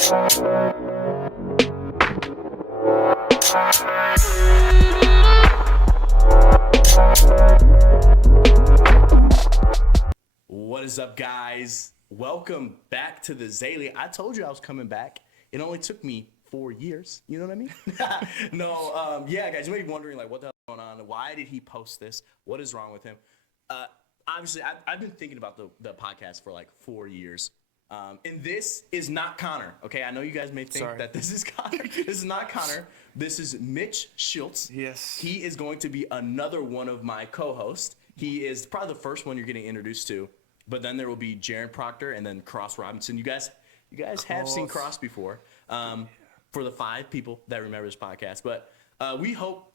What is up, guys? Welcome back to the Zaily. I told you I was coming back. It only took me 4 years. You know what I mean? Yeah, guys, you may be wondering, like, what the hell is going on? Why did he post this? What is wrong with him? Obviously, I've been thinking about the podcast for like 4 years. And this is not Connor, okay? I know you guys may think that this is Connor. This is not Connor. This is Mitch Schultz. Yes. He is going to be another one of my co-hosts. He is probably the first one you're getting introduced to. But then there will be Jaron Proctor and then Cross Robinson. You guys have seen Cross before. For the 5 people that remember this podcast. But we hope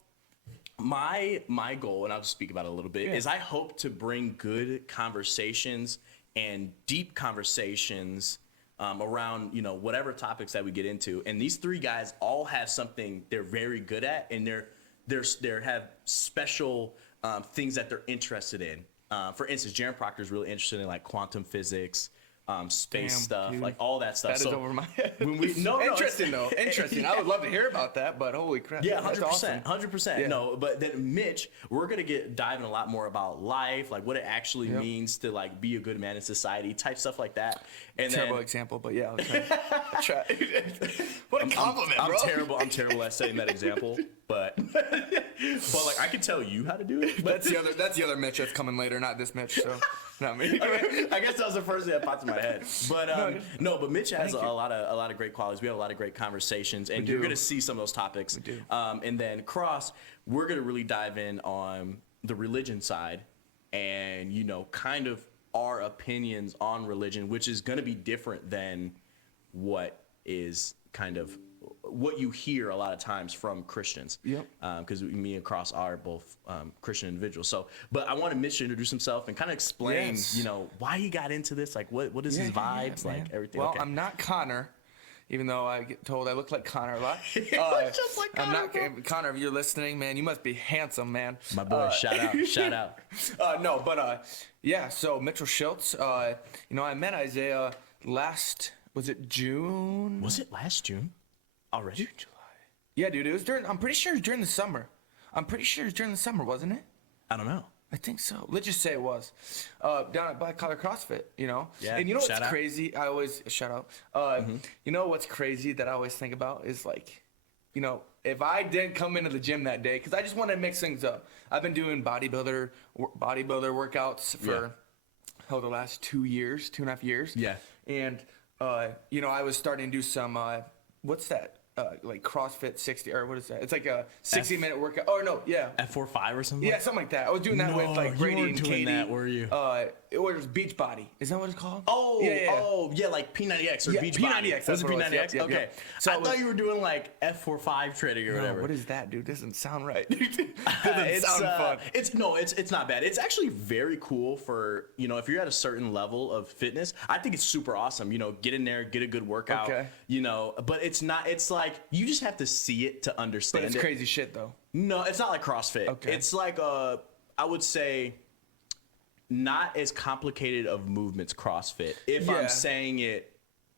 my goal, and I'll just speak about it a little bit, is I hope to bring good conversations and deep conversations around, you know, whatever topics that we get into. And these 3 guys all have something they're very good at, and they have special things that they're interested in. For instance, Jaron Proctor is really interested in like quantum physics, space stuff, dude. Like all that stuff. That is over my head. Interesting though. Interesting. I would love to hear about that, but holy crap. Yeah, 100%. 100%. Yeah. No, but then Mitch, we're gonna dive in a lot more about life, like what it actually means to like be a good man in society, type stuff like that. And terrible example, but yeah, I'll try. What a compliment, bro. I'm terrible at setting that example, but like I can tell you how to do it. That's the other Mitch that's coming later, not this Mitch. So not me. Okay. I guess that was the first thing that popped in my head. But but Mitch has a lot of great qualities. We have a lot of great conversations, and you're gonna see some of those topics. We do. And then Cross, we're gonna really dive in on the religion side, and you know, kind of our opinions on religion, which is gonna be different than what is kind of what you hear a lot of times from Christians. Yep. Because me and Cross are both Christian individuals. So, but I wanted Mitch to introduce himself and kind of explain, you know, why he got into this. Like, what is his vibes, like everything. Well, I'm not Connor, even though I get told I look like Connor a lot. Just like Connor. I'm not Connor. If you're listening, man, you must be handsome, man. My boy, shout out. Yeah. So Mitchell Schultz. You know, I met Isaiah last. Was it June? Was it last June? Already? July. Yeah, dude. It was during. I'm pretty sure it was during the summer. Wasn't it? I don't know. I think so. Let's just say it was. Down at Black Collar CrossFit, you know? Yeah. And you know what's crazy? I always, shout out. You know what's crazy that I always think about is like, you know, if I didn't come into the gym that day, because I just want to mix things up. I've been doing bodybuilder workouts for the last 2.5 years. Yeah. And, you know, I was starting to do some, what's that? Like CrossFit 60, or what is that? It's like a 60-minute workout. Oh, no, yeah. F45 or something? Yeah, something like that. I was doing that with like Brady and Katie. You weren't doing that, were you? It was Beachbody. Is that what it's called? Yeah, like P90X or Beachbody. P90X. Was it P90X? Yep, Okay. yep. So I thought you were doing like F45 training or whatever. What is that, dude? Doesn't sound right. Doesn't sound fun. It's not bad. It's actually very cool for, you know, if you're at a certain level of fitness. I think it's super awesome. You know, get in there, get a good workout. Okay. You know, but it's not. It's like you just have to see it to understand. But it's crazy shit though. No, it's not like CrossFit. Okay. It's like I would say not as complicated of movements CrossFit. If I'm saying it,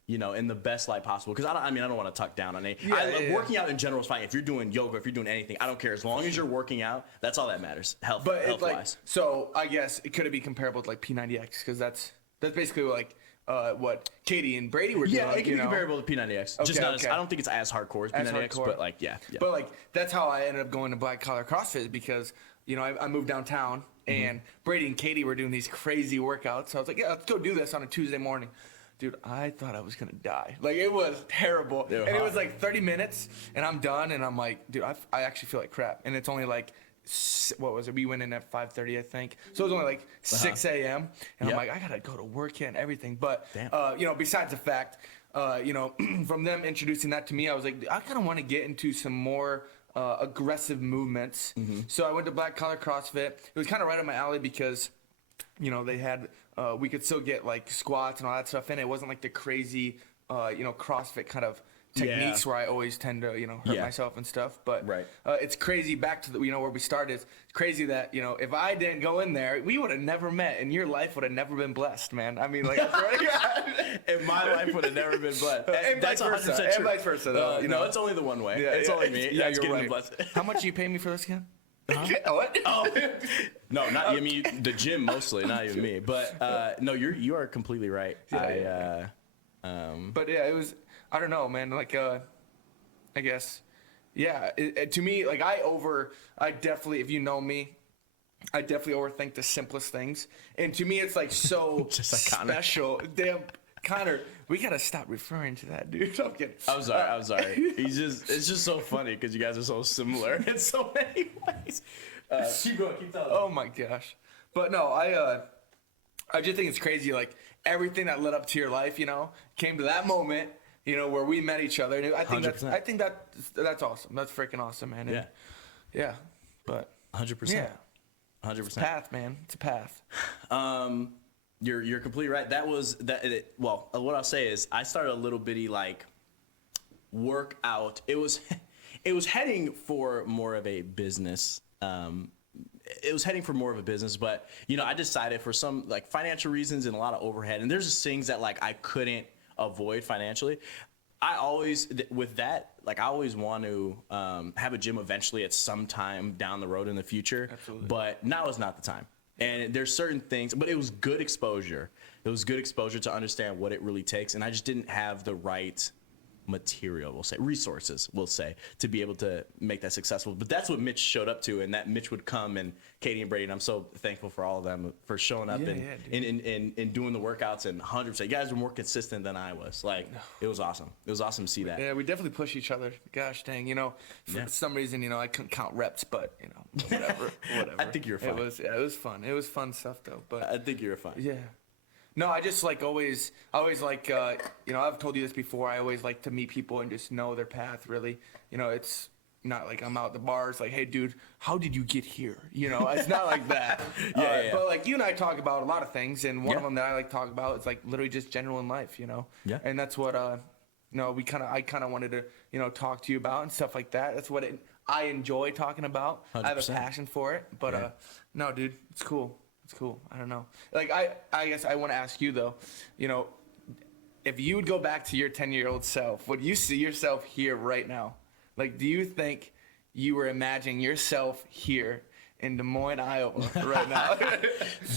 you know, in the best light possible, because I don't want to tuck down on it. Working out in general is fine. If you're doing yoga, if you're doing anything, I don't care. As long as you're working out, that's all that matters. Health wise. Like, so I guess it could be comparable to like P90X, because that's basically like what Katie and Brady were doing. Yeah, it can be comparable to P90X. Just not okay. I don't think it's as hardcore as P90X, but like yeah. But like that's how I ended up going to Black Collar CrossFit, because you know I moved downtown and Brady and Katie were doing these crazy workouts. So I was like, yeah, let's go do this on a Tuesday morning. Dude, I thought I was gonna die. Like, it was terrible. And it was like 30 minutes, and I'm done, and I'm like, dude, I actually feel like crap. And it's only like, what was it? We went in at 5:30, I think. So it was only like 6 a.m. And I'm like, I gotta go to work here and everything. But, you know, besides the fact, you know, from them introducing that to me, I was like, I kind of want to get into some more aggressive movements. So I went to Black Collar CrossFit. It was kind of right up my alley because, you know, they had, we could still get like squats and all that stuff in it. It wasn't like the crazy, you know, CrossFit kind of techniques where I always tend to, hurt myself and stuff. But it's crazy back to the, where we started. It's crazy that, if I didn't go in there, we would have never met and your life would have never been blessed, man. I mean, like, and my life would have never been blessed. And that's 100% true. And vice versa, though. No, it's only the one way. Yeah, it's only me. Yeah, it's you're getting right. blessed. How much you pay me for this again? Huh? What? Oh, no, not you. I mean, the gym mostly, not even me. But no, you are completely right. But yeah, it was. I don't know, man. Like, I guess, yeah. To me, like, I definitely, if you know me, I definitely overthink the simplest things, and to me, it's like so Just like special. Damn, Connor, we gotta stop referring to that dude. I'm kidding. I'm sorry. It's just so funny because you guys are so similar in so many ways. Keep going, keep telling. Oh my gosh, but no, I just think it's crazy. Like everything that led up to your life, came to that moment, where we met each other. And I think that's awesome. That's freaking awesome, man. And yeah, but 100%. Yeah, 100%. It's a path, man. It's a path. You're completely right. Well, what I'll say is I started a little bitty like workout. It was heading for more of a business. But I decided for some like financial reasons and a lot of overhead, and there's just things that like I couldn't avoid financially. I always want to have a gym eventually at some time down the road in the future. Absolutely. But now is not the time. And there's certain things, but it was good exposure. It was good exposure to understand what it really takes. And I just didn't have the right material, resources, to be able to make that successful. But that's what Mitch showed up to, and that Mitch would come, and Katie and Brady, and I'm so thankful for all of them for showing up and doing the workouts, and 100%. You guys were more consistent than I was. Like, it was awesome. It was awesome to see that. Yeah, we definitely push each other. Gosh dang, for some reason, I couldn't count reps, but, whatever. I think you were fine. It was fun. It was fun stuff, though. But I think you were fine. Yeah. No, I just like always like, I've told you this before. I always like to meet people and just know their path, really. It's not like I'm out at the bars like, hey, dude, how did you get here? It's not like that. But like you and I talk about a lot of things, and one of them that I like to talk about is like literally just general in life, Yeah. And that's what, I kind of wanted to, talk to you about and stuff like that. That's what I enjoy talking about. 100%. I have a passion for it. But no, dude, it's cool. It's cool. I don't know. Like, I guess I want to ask you, though, if you would go back to your 10-year-old self, would you see yourself here right now? Like, do you think you were imagining yourself here in Des Moines, Iowa right now?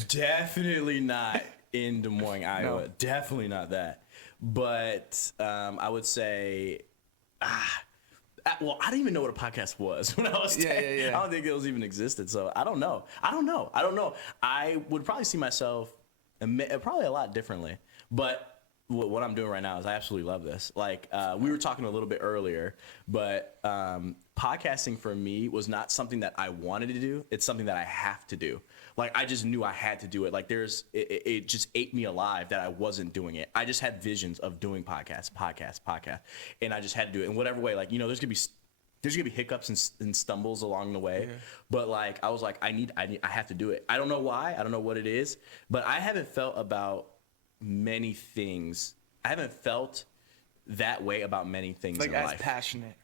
Definitely not in Des Moines, Iowa. No. Definitely not that. But I would say... well, I didn't even know what a podcast was when I was 10. Yeah. I don't think those even existed. So I don't know. I would probably see myself probably a lot differently. But what I'm doing right now is I absolutely love this. Like we were talking a little bit earlier, but podcasting for me was not something that I wanted to do. It's something that I have to do. Like I just knew I had to do it. Like it just ate me alive that I wasn't doing it. I just had visions of doing podcast, and I just had to do it in whatever way. Like there's gonna be hiccups and stumbles along the way, but like I was like I have to do it. I don't know why. I don't know what it is, but I haven't felt about many things. I haven't felt that way about many things like in as life. Passionate.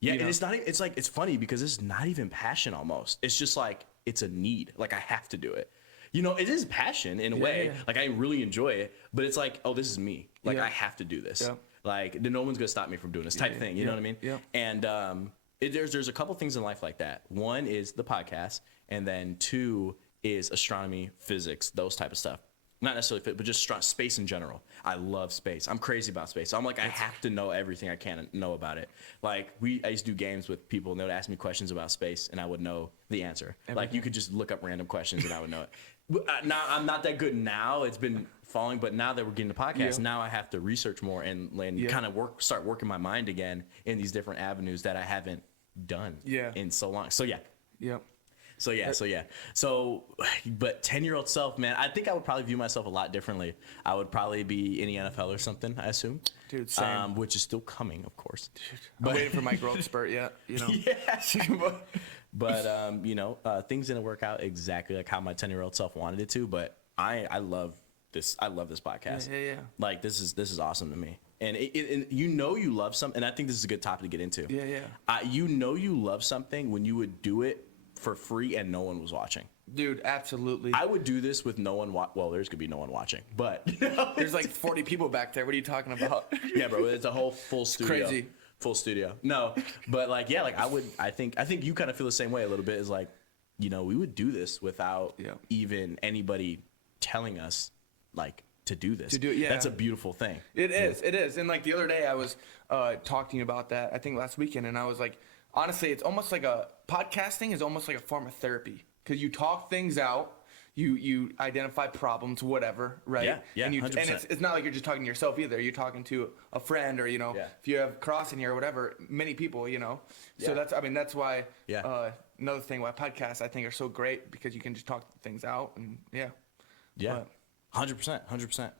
Yeah, and it's not. It's like it's funny because it's not even passion. Almost, it's just like it's a need. Like I have to do it. It is passion in a way. Yeah. Like I really enjoy it, but it's like, oh, this is me. Like I have to do this. Yeah. Like no one's gonna stop me from doing this type thing. You know what I mean? Yeah. And there's a couple things in life like that. One is the podcast, and then two is astronomy, physics, those type of stuff. Not necessarily fit, but just space in general. I love space. I'm crazy about space. So I'm like, I have to know everything I can know about it. Like I used to do games with people, and they would ask me questions about space, and I would know the answer. Everything. Like you could just look up random questions, and I would know it. Now I'm not that good now. It's been falling, but now that we're getting the podcast, now I have to research more and kind of start working my mind again in these different avenues that I haven't done in so long. So yeah. Yep. So, but 10-year-old self, man, I think I would probably view myself a lot differently. I would probably be in the NFL or something, I assume. Dude, same. Which is still coming, of course. Dude, I'm waiting for my growth spurt yet, Yeah. But, things didn't work out exactly like how my 10-year-old self wanted it to, but I love this. I love this podcast. Yeah. Like, this is awesome to me. And you know you love something, and I think this is a good topic to get into. Yeah. You know you love something when you would do it for free and no one was watching. Dude, absolutely. I would do this with no one. Well, there's gonna be no one watching, but there's like 40 people back there. What are you talking about? Yeah, bro, it's a whole full studio. Crazy. Full studio. No, but like, yeah, like I think you kind of feel the same way a little bit. Is like, you know, we would do this without even anybody telling us like to do this. Yeah. That's a beautiful thing. It is. And like the other day I was talking about that, I think last weekend, and I was like, honestly, it's almost like podcasting is almost like a form of therapy, because you talk things out, you identify problems, whatever, right? Yeah, and 100%. And it's not like you're just talking to yourself either. You're talking to a friend, or, you know, if you have Cross in here or whatever, many people, you know. So that's why another thing why podcasts I think are so great, because you can just talk things out, and Yeah. 100%.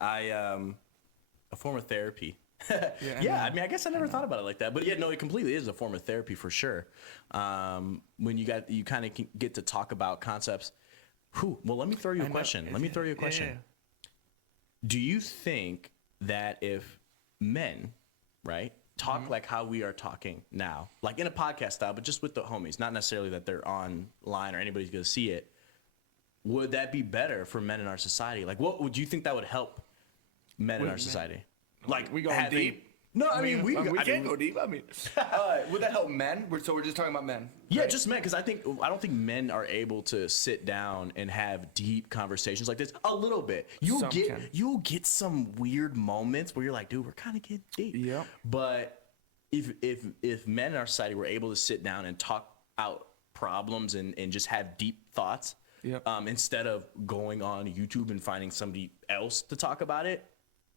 A form of therapy. I mean, I guess I never thought about it like that, but yeah, no, it completely is a form of therapy for sure. When you kind of get to talk about concepts. Well, let me throw you a question. Yeah. Do you think that if men, right, talk like how we are talking now, like in a podcast style, but just with the homies, not necessarily that they're online or anybody's going to see it, would that be better for men in our society? Like, what would you think that would help men in our society? Like, we going deep? No, I mean, we can go deep. I mean, would that help men? So we're just talking about men. Yeah, right? just men, because I don't think men are able to sit down and have deep conversations like this. A little bit, you'll get some weird moments where you're like, dude, we're kind of getting deep. Yeah. But if men in our society were able to sit down and talk out problems and just have deep thoughts, instead of going on YouTube and finding somebody else to talk about it,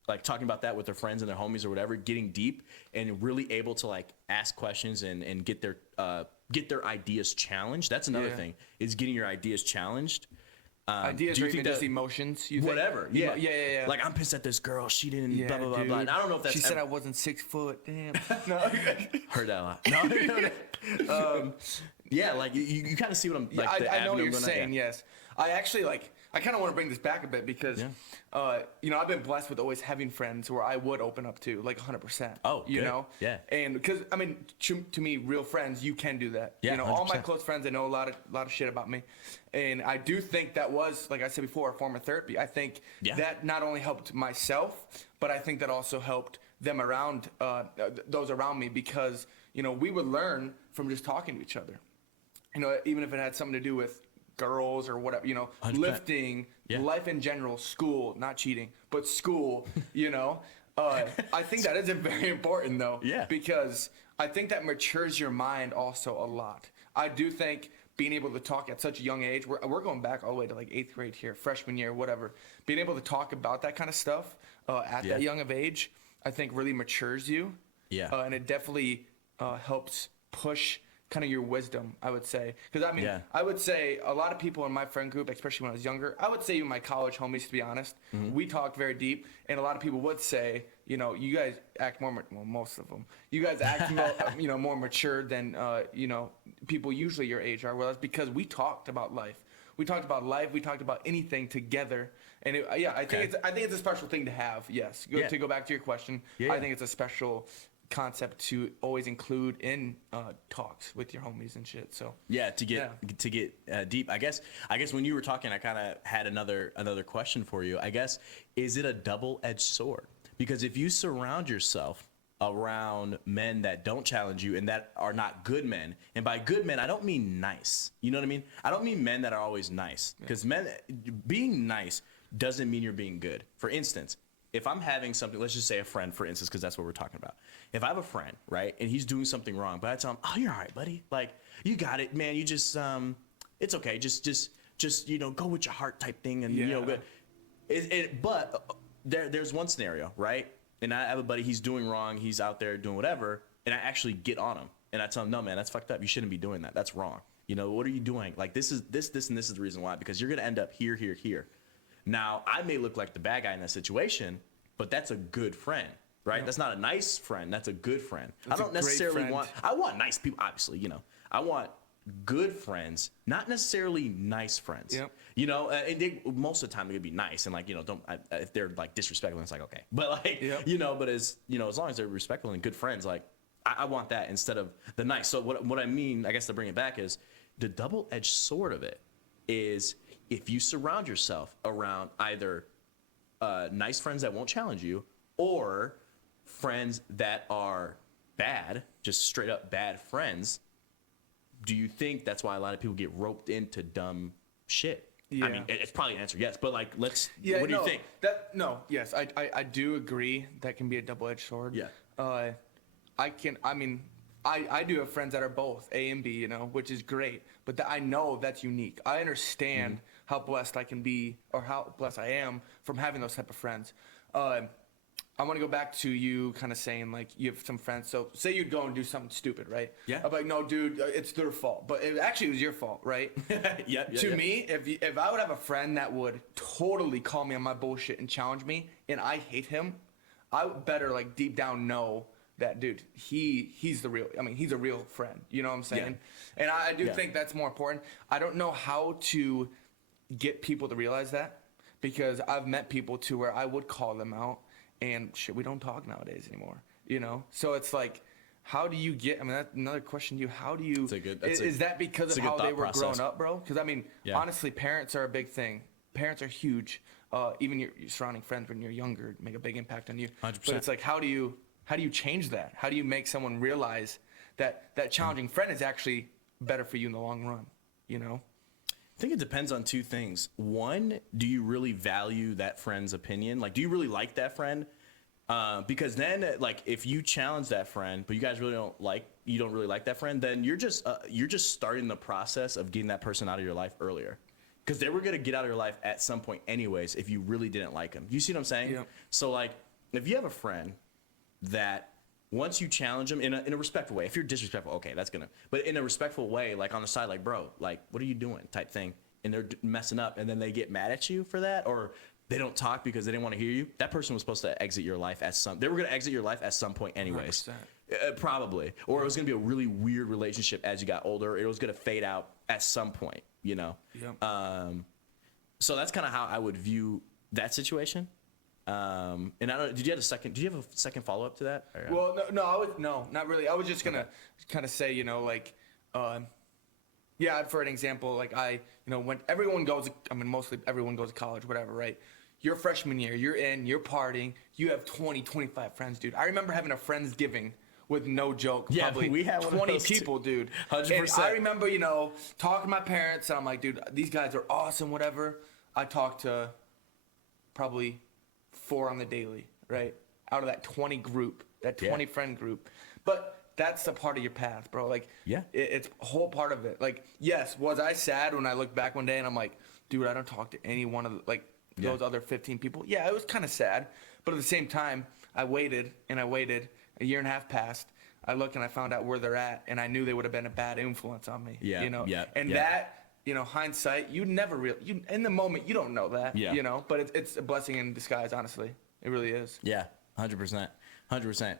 like talking about that with their friends and their homies or whatever, getting deep and really able to like ask questions and get their ideas challenged. That's another thing, is getting your ideas challenged. Ideas or even just emotions. Whatever. Yeah. Yeah. Like, I'm pissed at this girl. She didn't blah, blah, blah, dude. blah. And I don't know if that's... She said I wasn't 6 foot. Damn. No. Heard that a lot. No. Yeah, like you kind of see what I'm... Like, I know what you're saying, yes. I actually I kind of want to bring this back a bit, because, you know, I've been blessed with always having friends where I would open up to, like, 100%. Oh, you good. know? Yeah. And because, I mean, to me, real friends, you can do that. Yeah, you know, all 100%. my close friends, they know a lot of shit about me. And I do think that was, like I said before, a form of therapy. I think that not only helped myself, but I think that also helped them around, those around me, because, you know, we would learn from just talking to each other. You know, even if it had something to do with girls or whatever, you know, 100%. lifting, life in general, school, not cheating, but school, you know. I think that is very important, though, because I think that matures your mind also a lot. I do think being able to talk at such a young age, we're going back all the way to like 8th grade here, freshman year, whatever. Being able to talk about that kind of stuff at that young of age, I think really matures you. Yeah. And it definitely helps push kind of your wisdom, I would say. Because, I mean, I would say a lot of people in my friend group, especially when I was younger, I would say even my college homies, to be honest, we talked very deep. And a lot of people would say, you know, you guys act more, well, most of them, you guys act more, you know, more mature than, you know, people usually your age are. Well, that's because we talked about life. We talked about life. We talked about anything together. And I think it's a special thing to have. Yes. To go back to your question, I think it's a special concept to always include in talks with your homies and shit. So to get deep. I guess when you were talking, I kind of had another question for you. I guess, is it a double-edged sword? Because if you surround yourself around men that don't challenge you and that are not good men, and by good men I don't mean nice. You know what I mean? I don't mean men that are always nice, because men being nice doesn't mean you're being good. For instance, if I'm having something, let's just say a friend, for instance, because that's what we're talking about. If I have a friend, right, and he's doing something wrong, but I tell him, oh, you're all right, buddy. Like, you got it, man. You just, it's okay. Just, you know, go with your heart type thing. And, you know, but there's one scenario, right? And I have a buddy, he's doing wrong. He's out there doing whatever. And I actually get on him. And I tell him, no, man, that's fucked up. You shouldn't be doing that. That's wrong. You know, what are you doing? Like, this, and this is the reason why. Because you're going to end up here, here, here. Now, I may look like the bad guy in that situation, but that's a good friend, right? That's not a nice friend. That's a good friend. I don't necessarily want nice people, obviously, you know. I want good friends, not necessarily nice friends. Yep. You know, and they, most of the time they could be nice and like, you know, if they're like disrespectful, it's like, okay, but like, you know, but as you know, as long as they're respectful and good friends, like I want that instead of the nice. So what I mean, I guess to bring it back is the double-edged sword of it is if you surround yourself around either nice friends that won't challenge you or friends that are bad, just straight up bad friends, do you think that's why a lot of people get roped into dumb shit? Yeah. I mean, it's probably an answer, yes, but like, what do you think? Yes, I do agree that can be a double-edged sword. Yeah. I do have friends that are both A and B, you know, which is great, but I know that's unique. I understand how blessed I can be or how blessed I am from having those type of friends. I want to go back to you kind of saying, like, you have some friends. So say you'd go and do something stupid, right? Yeah. I'm like, no, dude, it's their fault. But it actually was your fault, right? To me, if I would have a friend that would totally call me on my bullshit and challenge me, and I hate him, I would better, like, deep down know that, dude, he's the real, I mean, he's a real friend. You know what I'm saying? Yeah. And I do think that's more important. I don't know how to get people to realize that, because I've met people to where I would call them out. And shit, we don't talk nowadays anymore, you know? So it's like, how do you get, I mean, that's another question to you. How do you, is that because of how they were growing up, bro? Because I mean, honestly, parents are a big thing. Parents are huge. Even your surrounding friends when you're younger make a big impact on you. 100%. But it's like, how do you change that? How do you make someone realize that that challenging friend is actually better for you in the long run, you know? I think it depends on two things. One, do you really value that friend's opinion? Like, do you really like that friend? Because then, like, if you challenge that friend, but you guys really don't really like that friend, then you're just starting the process of getting that person out of your life earlier. Because they were gonna get out of your life at some point anyways if you really didn't like them. You see what I'm saying? Yeah. So like, if you have a friend that once you challenge them in a respectful way, if you're disrespectful, okay, but in a respectful way, like on the side, like, bro, like, what are you doing type thing, and they're messing up, and then they get mad at you for that, or they don't talk because they didn't want to hear you, that person was supposed to exit your life they were going to exit your life at some point anyways. Probably. Or it was going to be a really weird relationship as you got older. It was going to fade out at some point, you know? Yeah. So that's kind of how I would view that situation. And I don't. Did you have a second follow up to that? Or, well, no, not really. I was just gonna kind of say, you know, like, for an example, like when everyone goes, I mean, mostly everyone goes to college, whatever, right? Your freshman year, you're partying, you have 20, 25 friends, dude. I remember having a Friendsgiving with no joke, probably we had 20 people, dude. 100%. And I remember, talking to my parents, and I'm like, dude, these guys are awesome, whatever. I talked to probably 4 on the daily, right? Out of that 20 group, that 20 friend group. But that's a part of your path, bro. Like, it's a whole part of it. Like, yes, was I sad when I looked back one day and I'm like, dude, I don't talk to any one of those other 15 people? Yeah, it was kind of sad. But at the same time, I waited. A year and a half passed. I looked and I found out where they're at, and I knew they would have been a bad influence on me. That, hindsight, you never really, in the moment, you don't know that, but it's a blessing in disguise, honestly. It really is. Yeah, 100%. 100%.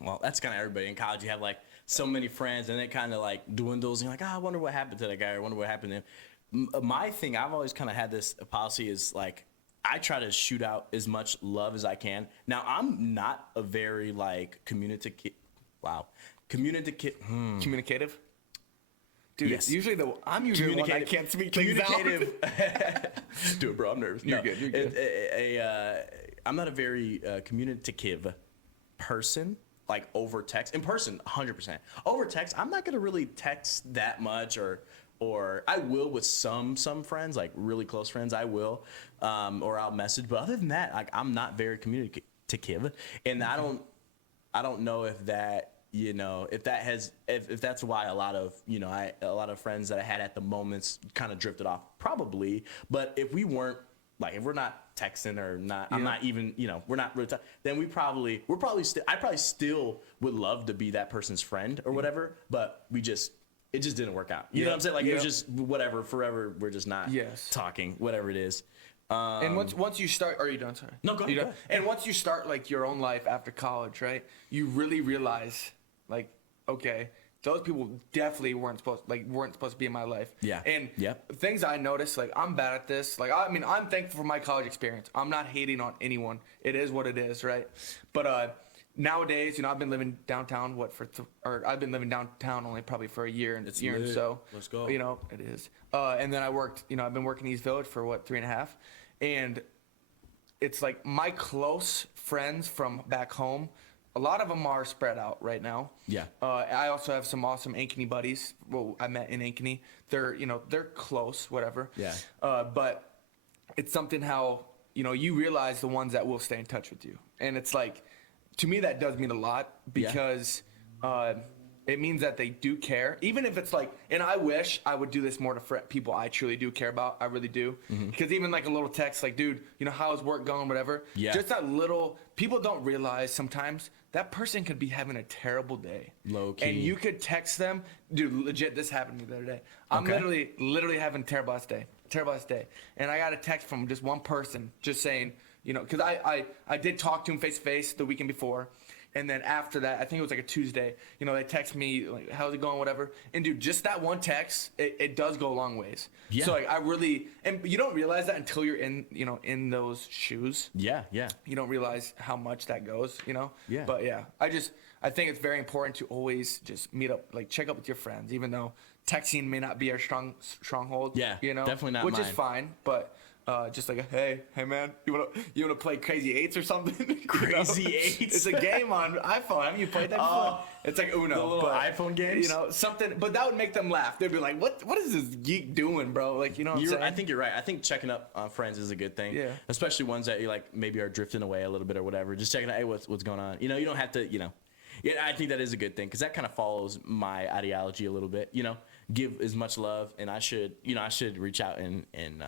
Well, that's kind of everybody in college. You have like so many friends, and it kind of like dwindles, and you're like, I wonder what happened to that guy, or I wonder what happened to him. My thing, I've always kind of had this policy is like, I try to shoot out as much love as I can. Now, I'm not a very like communicative. Dude, yes. I'm usually the one that can't speak things out. Do it, bro. I'm nervous. You're good. I'm not a very communicative person, like over text. In person, 100%. Over text, I'm not gonna really text that much, or I will with some friends, like really close friends. I will, or I'll message. But other than that, like, I'm not very communicative, and I don't know if that. If that's why a lot of friends that I had at the moments kind of drifted off, probably. But if we're not texting or not, I'm not even, we're not really then I probably still would love to be that person's friend or whatever, but it just didn't work out. You know what I'm saying? Like, it was just whatever, forever, we're just not talking, whatever it is. And once you start, are you done? Sorry. No, go ahead. And once you start like your own life after college, right? You really realize, like, okay, those people definitely weren't supposed to be in my life. Yeah. And Yep. things I noticed, like, I'm bad at this. Like, I mean, I'm thankful for my college experience. I'm not hating on anyone. It is what it is, right? But nowadays, I've been living downtown I've been living downtown only probably for a year and so. Let's go. It is. And then I worked. I've been working East Village for 3.5, and it's like my close friends from back home. A lot of them are spread out right now. Yeah. I also have some awesome Ankeny buddies. Well, I met in Ankeny. They're close, whatever. Yeah. But it's something how, you realize the ones that will stay in touch with you. And it's like, to me, that does mean a lot because it means that they do care. Even if it's like, and I wish I would do this more to people I truly do care about. I really do. Because even like a little text like, dude, how's work going, whatever. Yeah. Just that little, people don't realize sometimes that person could be having a terrible day. Low key. And you could text them, dude, legit, this happened to me the other day. I'm literally having a terrible ass day. And I got a text from just one person just saying, because I did talk to him face to face the weekend before. And then after that, I think it was like a Tuesday, they text me, like, how's it going, whatever. And dude, just that one text, it does go a long ways. Yeah. So like and you don't realize that until you're in those shoes. Yeah. You don't realize how much that goes, Yeah. But yeah, I think it's very important to always just meet up, like check up with your friends, even though texting may not be our stronghold. Yeah, definitely not which mine. is fine, but just like hey man, you wanna play Crazy Eights or something? Crazy Eights. It's a game on iPhone. Haven't you played that before? It's like Uno, the little iPhone games. Something. But that would make them laugh. They'd be like, "What is this geek doing, bro?" Like, what I'm saying? I think you're right. I think checking up on friends is a good thing. Yeah. Especially ones that you like maybe are drifting away a little bit or whatever. Just checking out, hey, what's going on? You don't have to, Yeah, I think that is a good thing because that kind of follows my ideology a little bit. Give as much love, and I should reach out and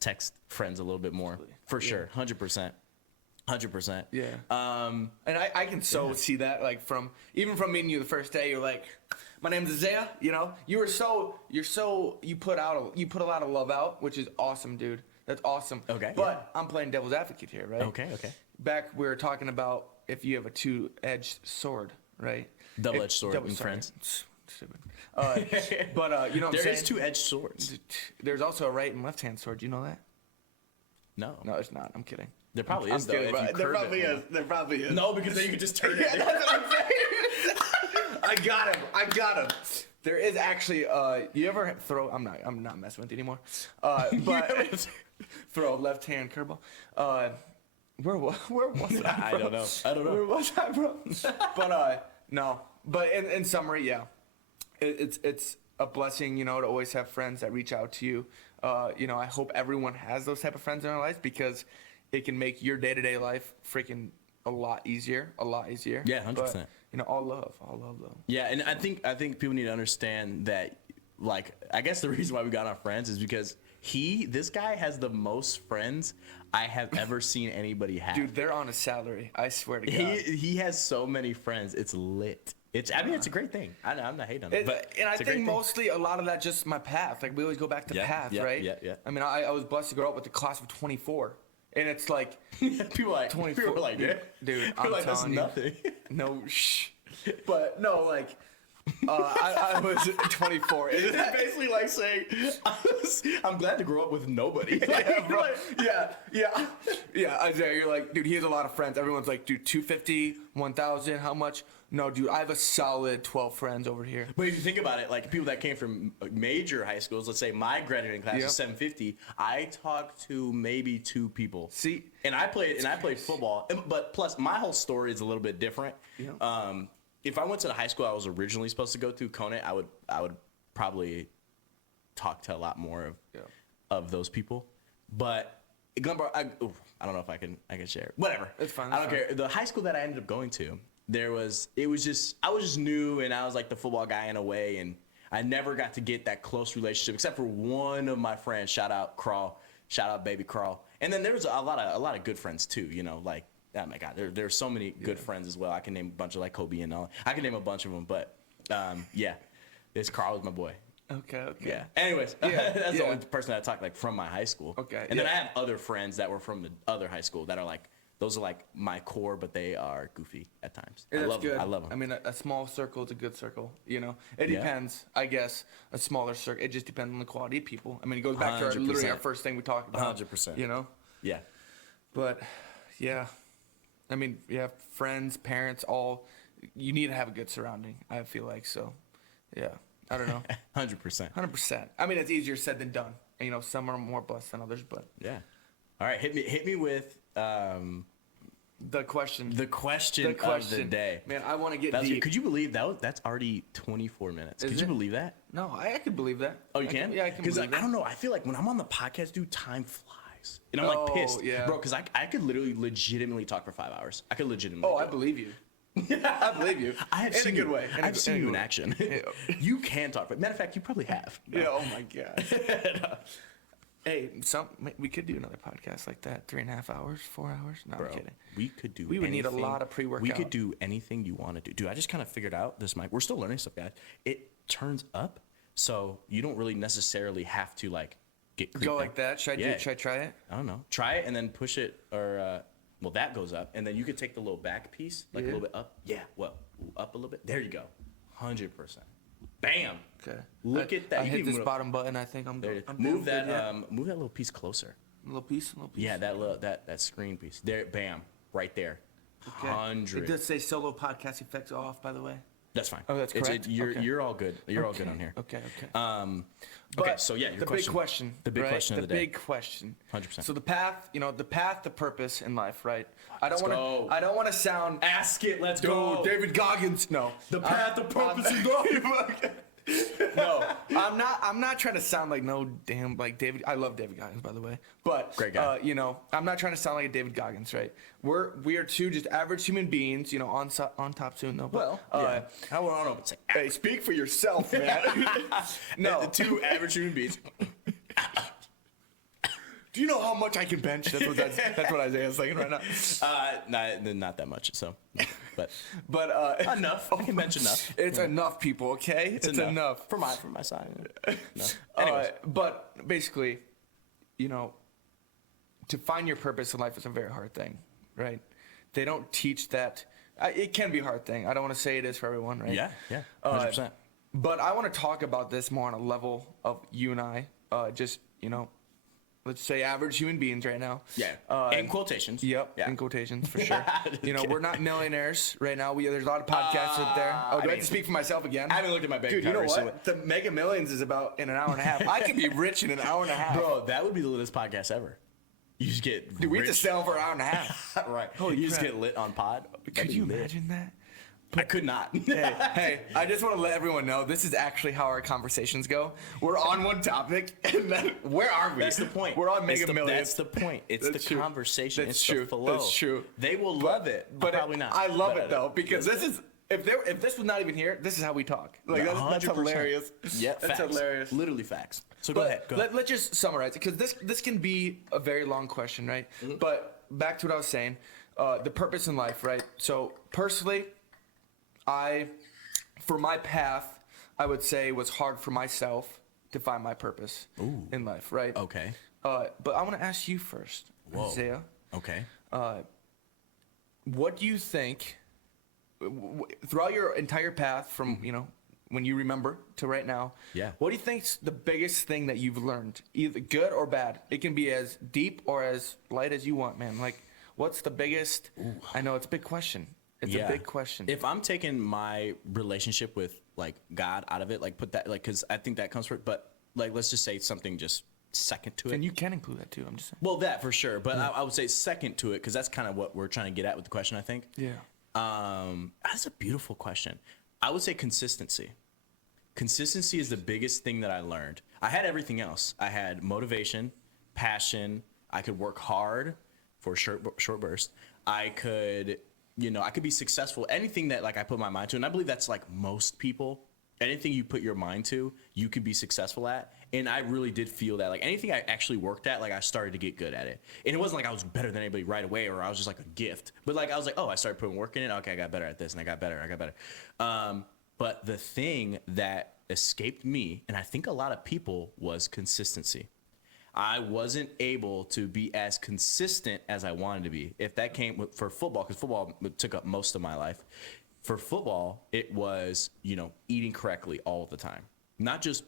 text friends a little bit more for sure. 100%. Yeah. And I can see that, like, from meeting you the first day. You're like, my name's Isaiah. You put a lot of love out, which is awesome, dude. That's awesome. Okay. But I'm playing devil's advocate here, right? Okay. Back we were talking about if you have a two-edged sword, right? Double-edged sword in friends. Stupid. But you know what I'm saying? There is two-edged swords. There's also a right and left-hand sword. Do you know that? No, it's not. I'm kidding. There probably is, though. Kidding, If you there curve probably it, is. There probably is. No, because then you could just turn Yeah, it. that's what I'm saying. I got him. There is actually. You ever throw? I'm not messing with you anymore. But throw a left-hand curveball. Where was I? I don't know. Where was I, bro? But no. But in summary, yeah, it's a blessing, to always have friends that reach out to you. I hope everyone has those type of friends in their life because it can make your day-to-day life freaking a lot easier. Yeah, 100%. But, all love though. Yeah, and I think people need to understand that, like, I guess the reason why we got on Friends is because this guy has the most friends I have ever seen anybody have. Dude, they're on a salary. I swear to God. He has so many friends. It's lit. It's a great thing. I'm not hating on it, but and I think mostly a lot of that just my path. Like, we always go back to path, right? Yeah. I mean, I was blessed to grow up with the class of 24, and it's like people like 24. People like, yeah, dude, I'm like, that's telling nothing. you, no, but no, like. I was 24. It's basically like saying, I'm glad to grow up with nobody. Yeah, bro. Yeah, Isaiah, you're like, dude, he has a lot of friends. Everyone's like, dude, 250, 1,000, how much? No, dude, I have a solid 12 friends over here. But if you think about it, like people that came from major high schools, let's say my graduating class is 750, I talked to maybe 2 people. See? And I played football, but plus my whole story is a little bit different. Yeah. If I went to the high school I was originally supposed to go to, Conant, I would probably talk to a lot more of those people. But Glenboro, I don't know if I can share. Whatever. It's fine. I don't care. The high school that I ended up going to, I was just new, and I was like the football guy in a way, and I never got to get that close relationship except for one of my friends. Shout out Crawl. Shout out baby Crawl. And then there was a lot of good friends too. Like. Oh my God, there's so many good friends as well. I can name a bunch of like Kobe and all. I can name a bunch of them, but this Carl was my boy. Okay. Yeah. Anyways, that's the only person I talked like from my high school. Okay. And then I have other friends that were from the other high school that are like Those are like my core, but they are goofy at times. Yeah, I that's love good. them. I love them. I mean, a small circle is a good circle. You know, it Yeah. depends. I guess a smaller circle. It just depends on the quality of people. I mean, it goes back to our, 100%. literally our first thing we talked about. 100%. You know, Yeah. but yeah, I mean, yeah, friends, parents, all. You need to have a good surrounding. I feel like so. Yeah, I don't know. 100%. 100%. I mean, it's easier said than done. And, you know, some are more blessed than others, but Yeah. All right. Hit me with the question. the question of the day. Man, I want to get That's, deep. could you believe that's already 24 minutes? Is Could you it? believe that? No, I could believe that. Oh, you can? Yeah, I can Because believe like, that. I don't know. I feel like when I'm on the podcast, dude, time flies, and I'm like pissed, yeah. bro. Because I could literally legitimately talk for 5 hours. I could legitimately. Oh, do I it. believe you. I believe you. I have in seen a good you, way. I've seen you in action. You can talk. But matter of fact, you probably have. Yeah. Oh my god. Hey, we could do another podcast like that. 3.5 hours, 4 hours. No, Bro, I'm kidding. we could do. We would need a anything. lot of pre-workout. We could do anything you want to do. Dude, I just kind of figured out this mic. We're still learning stuff, guys. It turns up, so you don't really necessarily have to like get Go creeped like out. that. Should I Yeah. Should I try it? I don't know. Try it and then push it, or well, that goes up, and then you could take the little back piece, like a Yeah. little bit up. Yeah, well, up a little bit. There you go. 100%. Bam. Okay. Look at that. I You hit can this move- bottom button. I think I'm There good. it is. I'm Move doing that. good, yeah. Move that little piece closer. A little piece. Yeah, that screen piece. There, bam, right there. Okay. 100. It does say solo podcast effects off, by the way. That's fine. Oh, that's correct? You're Okay. you're all good. You're all good on here. Okay. Okay. But So yeah, your the question. big question. The big right? question of the day. big question. 100%. So the path, the purpose in life, right? I don't Let's want go. to. I don't want to sound. Ask it. Let's Dude, David Goggins. No. The path, the purpose, and No, I'm not trying to sound like no damn like David. I love David Goggins, by the way. But Great guy. I'm not trying to sound like a David Goggins, right? We are two just average human beings, on top soon though. But, yeah. I don't know. It's like, hey, speak for yourself, man. No, the two average human beings. do you know how much I can bench? That's what Isaiah's saying right now. Not that much. So, but But enough. I can bench enough. it's enough, people. Okay, it's enough. for my side. No. Anyways, But basically, to find your purpose in life is a very hard thing, right? They don't teach that. It can be a hard thing. I don't want to say it is for everyone, right? yeah, 100%. But I want to talk about this more on a level of you and I, let's say average human beings right now. Yeah. In quotations. Yep, Yeah. in quotations for sure. Just We're not millionaires right now. There's a lot of podcasts out there. Oh, do I have mean, to speak for myself again? I haven't looked at my bank Dude, you account know recently. what? The Mega Millions is about in an hour and a half. I could be rich in an hour and a half. Bro, that would be the litest podcast ever. You just get Dude, we have to rich. sell for an hour and a half. Right. Holy you just crap. get lit on pod. Could That'd you be lit. imagine that? I could not. Hey, I just want to let everyone know this is actually how our conversations go. We're on one topic, and then where are we? That's the point. We're on It's Mega the- Millions. That's the point. It's That's the true. conversation. That's it's true. the flow. That's true. They will love it. But Probably not. I love But it though because this is if this was not even here, this is how we talk. Like that's 100%. hilarious. Yeah, that's facts. hilarious. Literally facts. So go ahead. Go ahead. Let's just summarize it because this can be a very long question, right? Mm-hmm. But back to what I was saying, the purpose in life, right? So personally, for my path, I would say was hard for myself to find my purpose in life, right? Okay. But I want to ask you first, Whoa. Isaiah. Okay. What do you think throughout your entire path from when you remember to right now? Yeah. What do you think's the biggest thing that you've learned, either good or bad? It can be as deep or as light as you want, man. Like, what's the biggest? I know it's a big question. It's a big question. If I'm taking my relationship with like God out of it, like put that like because I think that comes first. But like let's just say something just second to it. and you can include that too. I'm just saying. Well, that for sure. But I would say second to it because that's kind of what we're trying to get at with the question. I think. Yeah. That's a beautiful question. I would say consistency. Consistency is the biggest thing that I learned. I had everything else. I had motivation, passion. I could work hard for a short burst. I could be successful. Anything that like I put my mind to, and I believe that's like most people. Anything you put your mind to, you can be successful at. And I really did feel that. Like anything I actually worked at, like I started to get good at it. And it wasn't like I was better than anybody right away or I was just like a gift. But like I was like, oh, I started putting work in it. Okay, I got better at this and I got better. But the thing that escaped me, and I think a lot of people, was consistency. I wasn't able to be as consistent as I wanted to be. If that came for football, because football took up most of my life. For football, it was, eating correctly all the time. Not just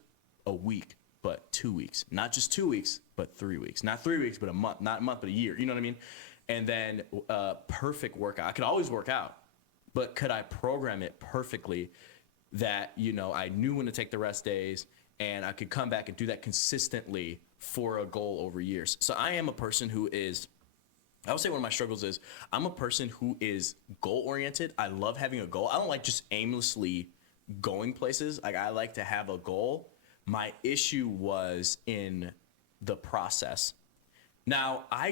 a week, but 2 weeks. Not just 2 weeks, but 3 weeks. Not 3 weeks, but a month. Not a month, but a year. You know what I mean? And then perfect workout. I could always work out, but could I program it perfectly that, I knew when to take the rest days and I could come back and do that consistently for a goal over years. So I am a person who is, I would say one of my struggles is I'm a person who is goal oriented. I love having a goal. I don't like just aimlessly going places. Like, I like to have a goal. My issue was in the process. Now, I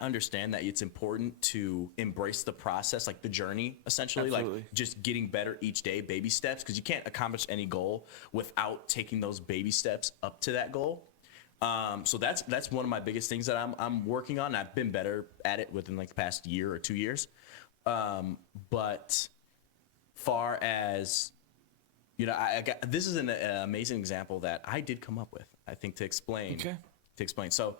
understand that it's important to embrace the process, like the journey, essentially. Absolutely. Like just getting better each day, baby steps, because you can't accomplish any goal without taking those baby steps up to that goal. So that's one of my biggest things that I'm working on. I've been better at it within like the past year or 2 years. But far as, this is an amazing example that I did come up with, I think, to explain. Okay. So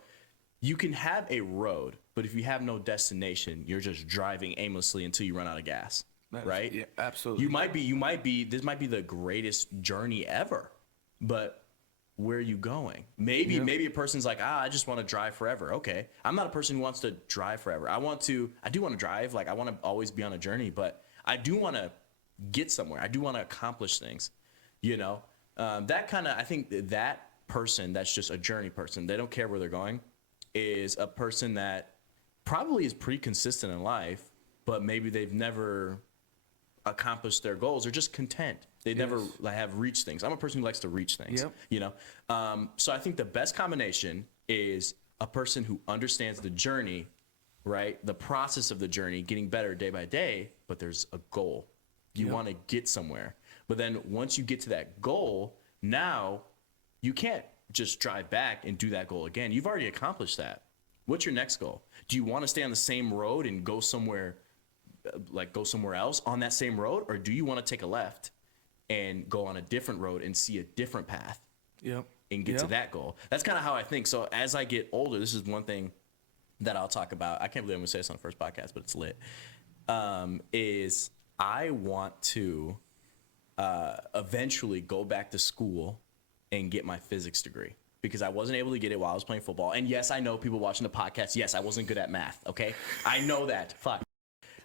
you can have a road, but if you have no destination, you're just driving aimlessly until you run out of gas, right? Yeah, absolutely. This might be the greatest journey ever, but where are you going? Maybe a person's like, I just want to drive forever. Okay. I'm not a person who wants to drive forever. I do want to drive. Like, I want to always be on a journey, but I do want to get somewhere. I do want to accomplish things, I think that person that's just a journey person, they don't care where they're going, is a person that probably is pretty consistent in life, but maybe they've never accomplished their goals. They're just content. They never have reached things. I'm a person who likes to reach things, So I think the best combination is a person who understands the journey, right? The process of the journey, getting better day by day, but there's a goal. You want to get somewhere. But then once you get to that goal, now you can't just drive back and do that goal again. You've already accomplished that. What's your next goal? Do you want to stay on the same road and go somewhere else on that same road? Or do you want to take a left and go on a different road and see a different path and get to that goal? That's kind of how I think. So as I get older, this is one thing that I'll talk about. I can't believe I'm going to say this on the first podcast, but it's lit. Is I want to eventually go back to school and get my physics degree, because I wasn't able to get it while I was playing football. And yes, I know people watching the podcast, yes, I wasn't good at math, okay? I know that. Fuck.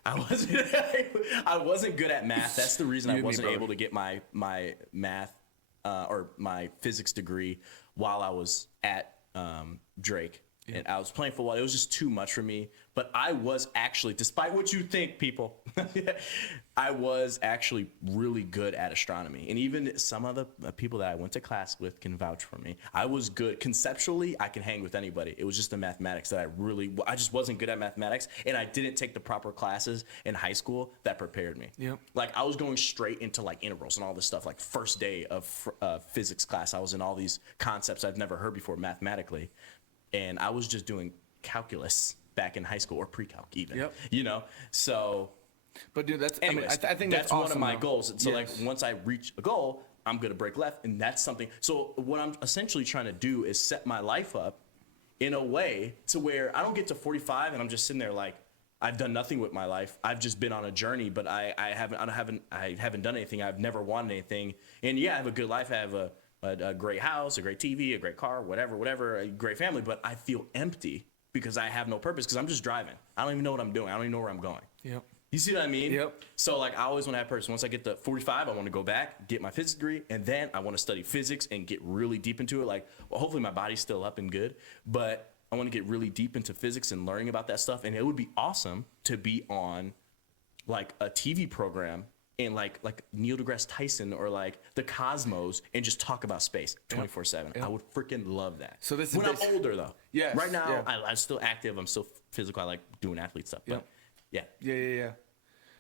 I wasn't good at math. That's the reason I wasn't able to get my math or my physics degree while I was at Drake. And I was playing football. It was just too much for me. But I was actually, despite what you think, people, I was actually really good at astronomy. And even some of the people that I went to class with can vouch for me. I was good. Conceptually, I can hang with anybody. It was just the mathematics that I just wasn't good at mathematics. And I didn't take the proper classes in high school that prepared me. Yep. Like, I was going straight into like integrals and all this stuff. Like, first day of physics class, I was in all these concepts I've never heard before mathematically. And I was just doing calculus back in high school, or pre-calc even, so. But dude, that's, anyways, I think that's awesome, one of my though. goals. So like, once I reach a goal, I'm going to break left, and that's something. So what I'm essentially trying to do is set my life up in a way to where I don't get to 45 and I'm just sitting there like, I've done nothing with my life. I've just been on a journey, but I haven't done anything. I've never wanted anything. And yeah, I have a good life. I have a great house, a great TV, a great car, whatever, a great family, but I feel empty because I have no purpose, because I'm just driving. I don't even know what I'm doing. I don't even know where I'm going. Yep. You see what I mean? Yep. So like, I always want to have purpose. Once I get to 45, I want to go back, get my physics degree, and then I want to study physics and get really deep into it. Like, well, hopefully my body's still up and good, but I want to get really deep into physics and learning about that stuff. And it would be awesome to be on like a TV program and like Neil deGrasse Tyson or like the Cosmos and just talk about space 24/7. I would freaking love that. So this is when I'm older though. Yes, Right now, yeah. I'm still active. I'm still physical. I like doing athlete stuff. But yeah.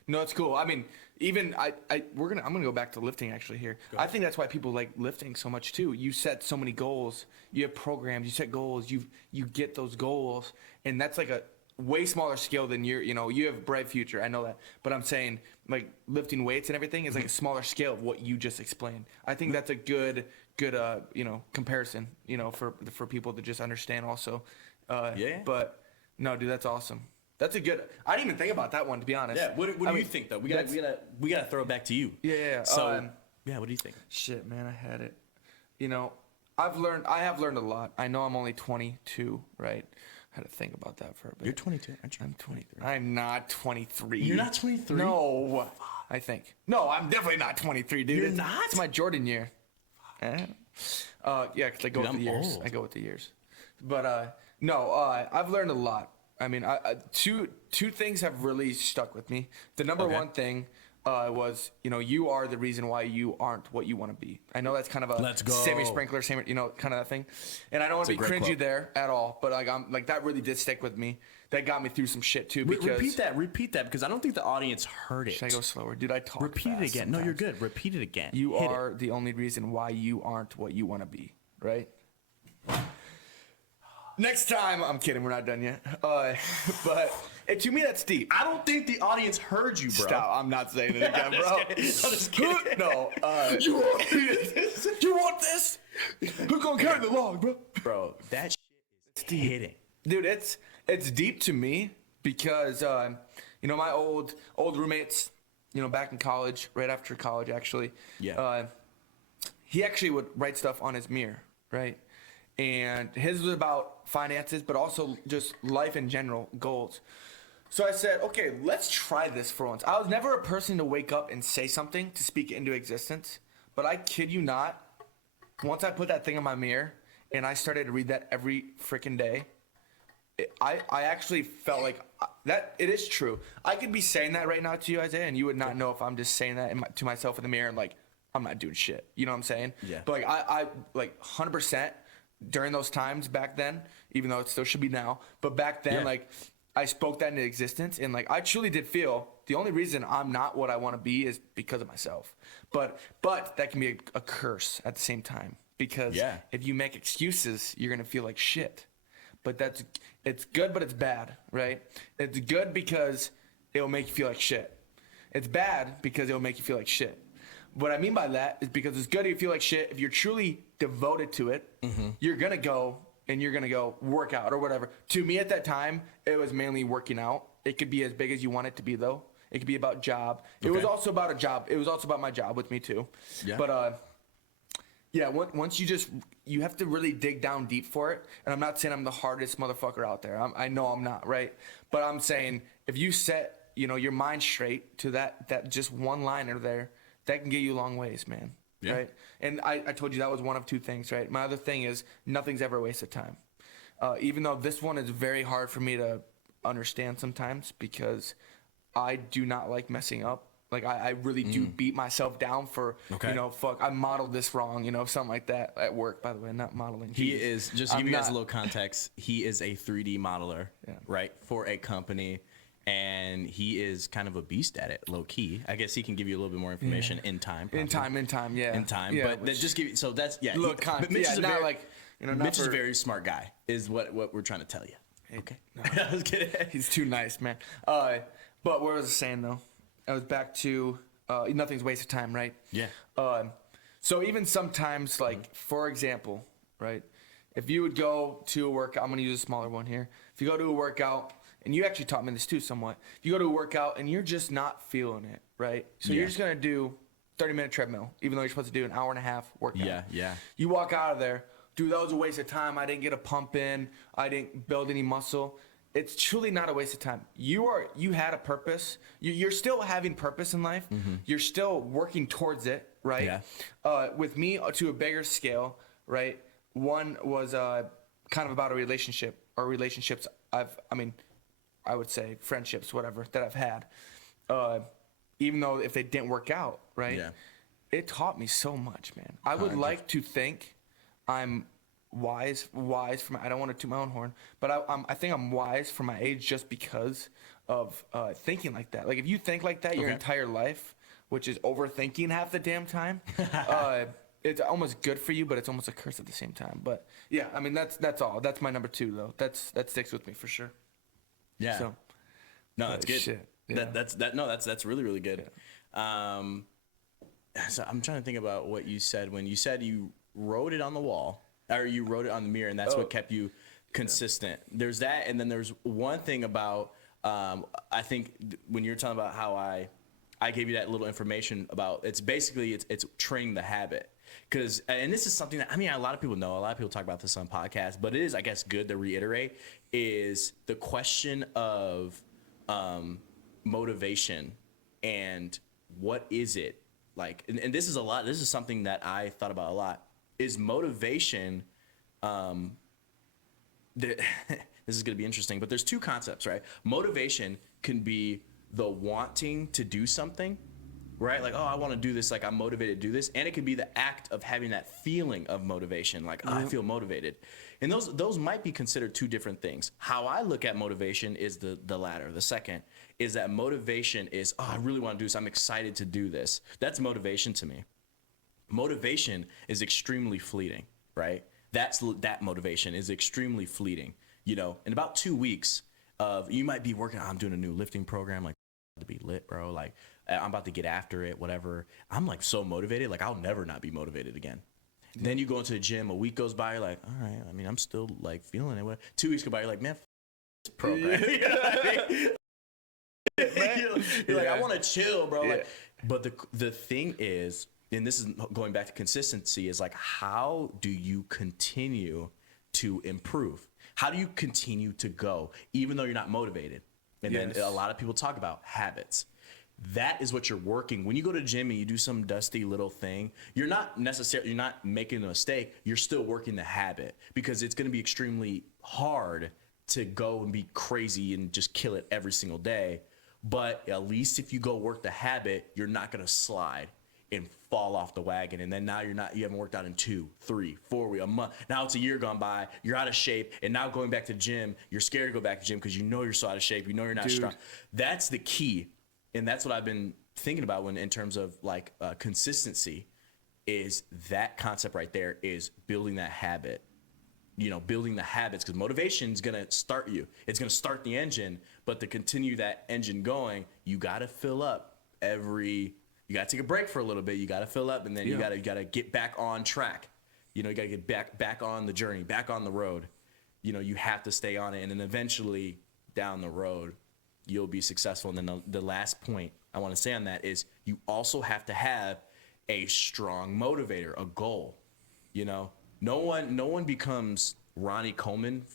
No, it's cool. I mean, even I'm gonna go back to lifting actually here. I think that's why people like lifting so much too. You set so many goals. You have programs. You set goals. You get those goals, and that's like way smaller scale than you have a bright future. I know that. But I'm saying like lifting weights and everything is like a smaller scale of what you just explained. I think that's a good comparison, for people to just understand also. Yeah. But no, dude, that's awesome. That's a good. I didn't even think about that one, to be honest. Yeah. What do you think though? We gotta throw it back to you. Yeah. So yeah, what do you think? Shit, man, I had it. I have learned a lot. I know I'm only 22, right? I had to think about that for a bit. You're 22, aren't you? I'm 23. I'm not 23. You're not 23? No, I think. No, I'm definitely not 23, dude. You're not? It's my Jordan year. Yeah, because I go with the years. Old. I go with the years. But no, I've learned a lot. I mean, two things have really stuck with me. The number one thing was, you are the reason why you aren't what you want to be. I know that's kind of a semi-sprinkler, kind of that thing. And I don't want to be cringy quote. There at all, but that really did stick with me. That got me through some shit too. Because Repeat that, because I don't think the audience heard it. Should I go slower? Dude, I talk Repeat fast it again. sometimes. No, you're good. Repeat it again. You are the only reason why you aren't what you want to be, right? Next time, I'm kidding, we're not done yet. But to me, that's deep. I don't think the audience heard you, bro. Stop, I'm not saying it again, bro. I'm just kidding. No, you want this? You want this? Who's gonna carry the log, bro? Bro, that shit is hitting. Dude, it's deep to me because, my old roommates, back in college, right after college, actually. Yeah. He actually would write stuff on his mirror, right? And his was about finances, but also just life in general, goals. So I said, okay, let's try this for once. I was never a person to wake up and say something to speak it into existence, but I kid you not, once I put that thing in my mirror and I started to read that every freaking day, I actually felt like that it is true. I could be saying that right now to you, Isaiah, and you would not know if I'm just saying that to myself in the mirror and like, I'm not doing shit. You know what I'm saying? Yeah. But like, I like 100%. During those times back then, even though it still should be now, but back then, like, I spoke that into existence, and like, I truly did feel the only reason I'm not what I want to be is because of myself. But that can be a curse at the same time, because if you make excuses, you're gonna feel like shit. But it's good, but it's bad, right? It's good because it'll make you feel like shit. It's bad because it'll make you feel like shit. What I mean by that is because it's good if you feel like shit. If you're truly devoted to it, you're going to go and you're going to go work out or whatever. To me at that time, it was mainly working out. It could be as big as you want it to be, though. It could be about job. It was also about a job. It was also about my job with me, too. Yeah. But, once you have to really dig down deep for it. And I'm not saying I'm the hardest motherfucker out there. I know I'm not, right? But I'm saying if you set, your mind straight to that just one liner there, that can get you a long ways, man. Yeah. Right? And I told you that was one of two things, right? My other thing is nothing's ever a waste of time. Even though this one is very hard for me to understand sometimes because I do not like messing up. Like, I really do beat myself down for, fuck, I modeled this wrong, something like that at work, by the way, not modeling. He is, just to give you guys a little context, he is a 3D modeler, right, for a company. And he is kind of a beast at it, low key. I guess he can give you a little bit more information in time. Probably. In time, yeah. But just give you, so that's, Look, but Mitch is not very, like, Mitch is a very smart guy, is what we're trying to tell you. Okay. No. I was kidding. He's too nice, man. But what was I saying, though? I was back to nothing's a waste of time, right? Yeah. So even sometimes, like, for example, right, if you would go to a workout, I'm going to use a smaller one here. If you go to a workout, and you actually taught me this too somewhat. If you go to a workout and you're just not feeling it, right? So you're just going to do 30-minute treadmill, even though you're supposed to do an hour and a half workout. Yeah. You walk out of there, dude, that was a waste of time. I didn't get a pump in. I didn't build any muscle. It's truly not a waste of time. You had a purpose. You're still having purpose in life. You're still working towards it, right? Yeah. With me, to a bigger scale, right? One was kind of about a relationship or relationships I would say friendships, whatever, that I've had. Even though if they didn't work out, right? Yeah. It taught me so much, man. I would like to think I'm wise for my, I don't want to toot my own horn, but I think I'm wise for my age just because of thinking like that. Like if you think like that your entire life, which is overthinking half the damn time, it's almost good for you, but it's almost a curse at the same time. But yeah, I mean, that's all. That's my number two, though. That sticks with me for sure. Yeah. So, No, that's good. Shit. Yeah. That's really, really good. Yeah. So I'm trying to think about what you said when you said you wrote it on the wall, or you wrote it on the mirror, and that's what kept you consistent. There's that, and then there's one thing about I think when you're talking about how I gave you that little information about, it's basically it's training the habit. Because, and this is something that, I mean, a lot of people know, a lot of people talk about this on podcasts, but it is, I guess, good to reiterate, is the question of motivation and what is it like, and this is something that I thought about a lot, is motivation, this is going to be interesting, but there's two concepts, right? Motivation can be the wanting to do something, right? Like, oh, I want to do this. Like, I'm motivated to do this. And it could be the act of having that feeling of motivation. Like, oh, I feel motivated. And those might be considered two different things. How I look at motivation is the latter. The second is that motivation is, oh, I really want to do this. I'm excited to do this. That's motivation to me. Motivation is extremely fleeting, right? That motivation is extremely fleeting. You know, in about 2 weeks you might be working, I'm doing a new lifting program, like, to be lit, bro. Like, I'm about to get after it, whatever. I'm like so motivated, like I'll never not be motivated again. Yeah. Then you go into the gym, a week goes by, you're like, all right, I mean, I'm still like feeling it. 2 weeks go by, you're like, man, this program. You know what I mean? You're like, I want to chill, bro. Yeah. Like, but the thing is, and this is going back to consistency, is like, how do you continue to improve? How do you continue to go, even though you're not motivated? And then a lot of people talk about habits. That is what you're working. When you go to the gym and you do some dusty little thing, you're not making a mistake. You're still working the habit, because it's going to be extremely hard to go and be crazy and just kill it every single day. But at least if you go work the habit, you're not going to slide and fall off the wagon. And then now you haven't worked out in 2, 3, 4 weeks, a month. Now it's a year gone by, you're out of shape. And now going back to the gym, you're scared to go back to the gym because you know you're so out of shape. You know you're not strong. That's the key. And that's what I've been thinking about in terms of like consistency, is that concept right there, is building that habit, you know, building the habits, because motivation is going to start you. It's going to start the engine, but to continue that engine going, you got to fill up you got to take a break for a little bit. You got to fill up, and then you got to get back on track. You know, you got to get back on the journey, back on the road. You know, you have to stay on it, and then eventually down the road, you'll be successful. And then the last point I want to say on that is, you also have to have a strong motivator, a goal. You know, no one becomes Ronnie Coleman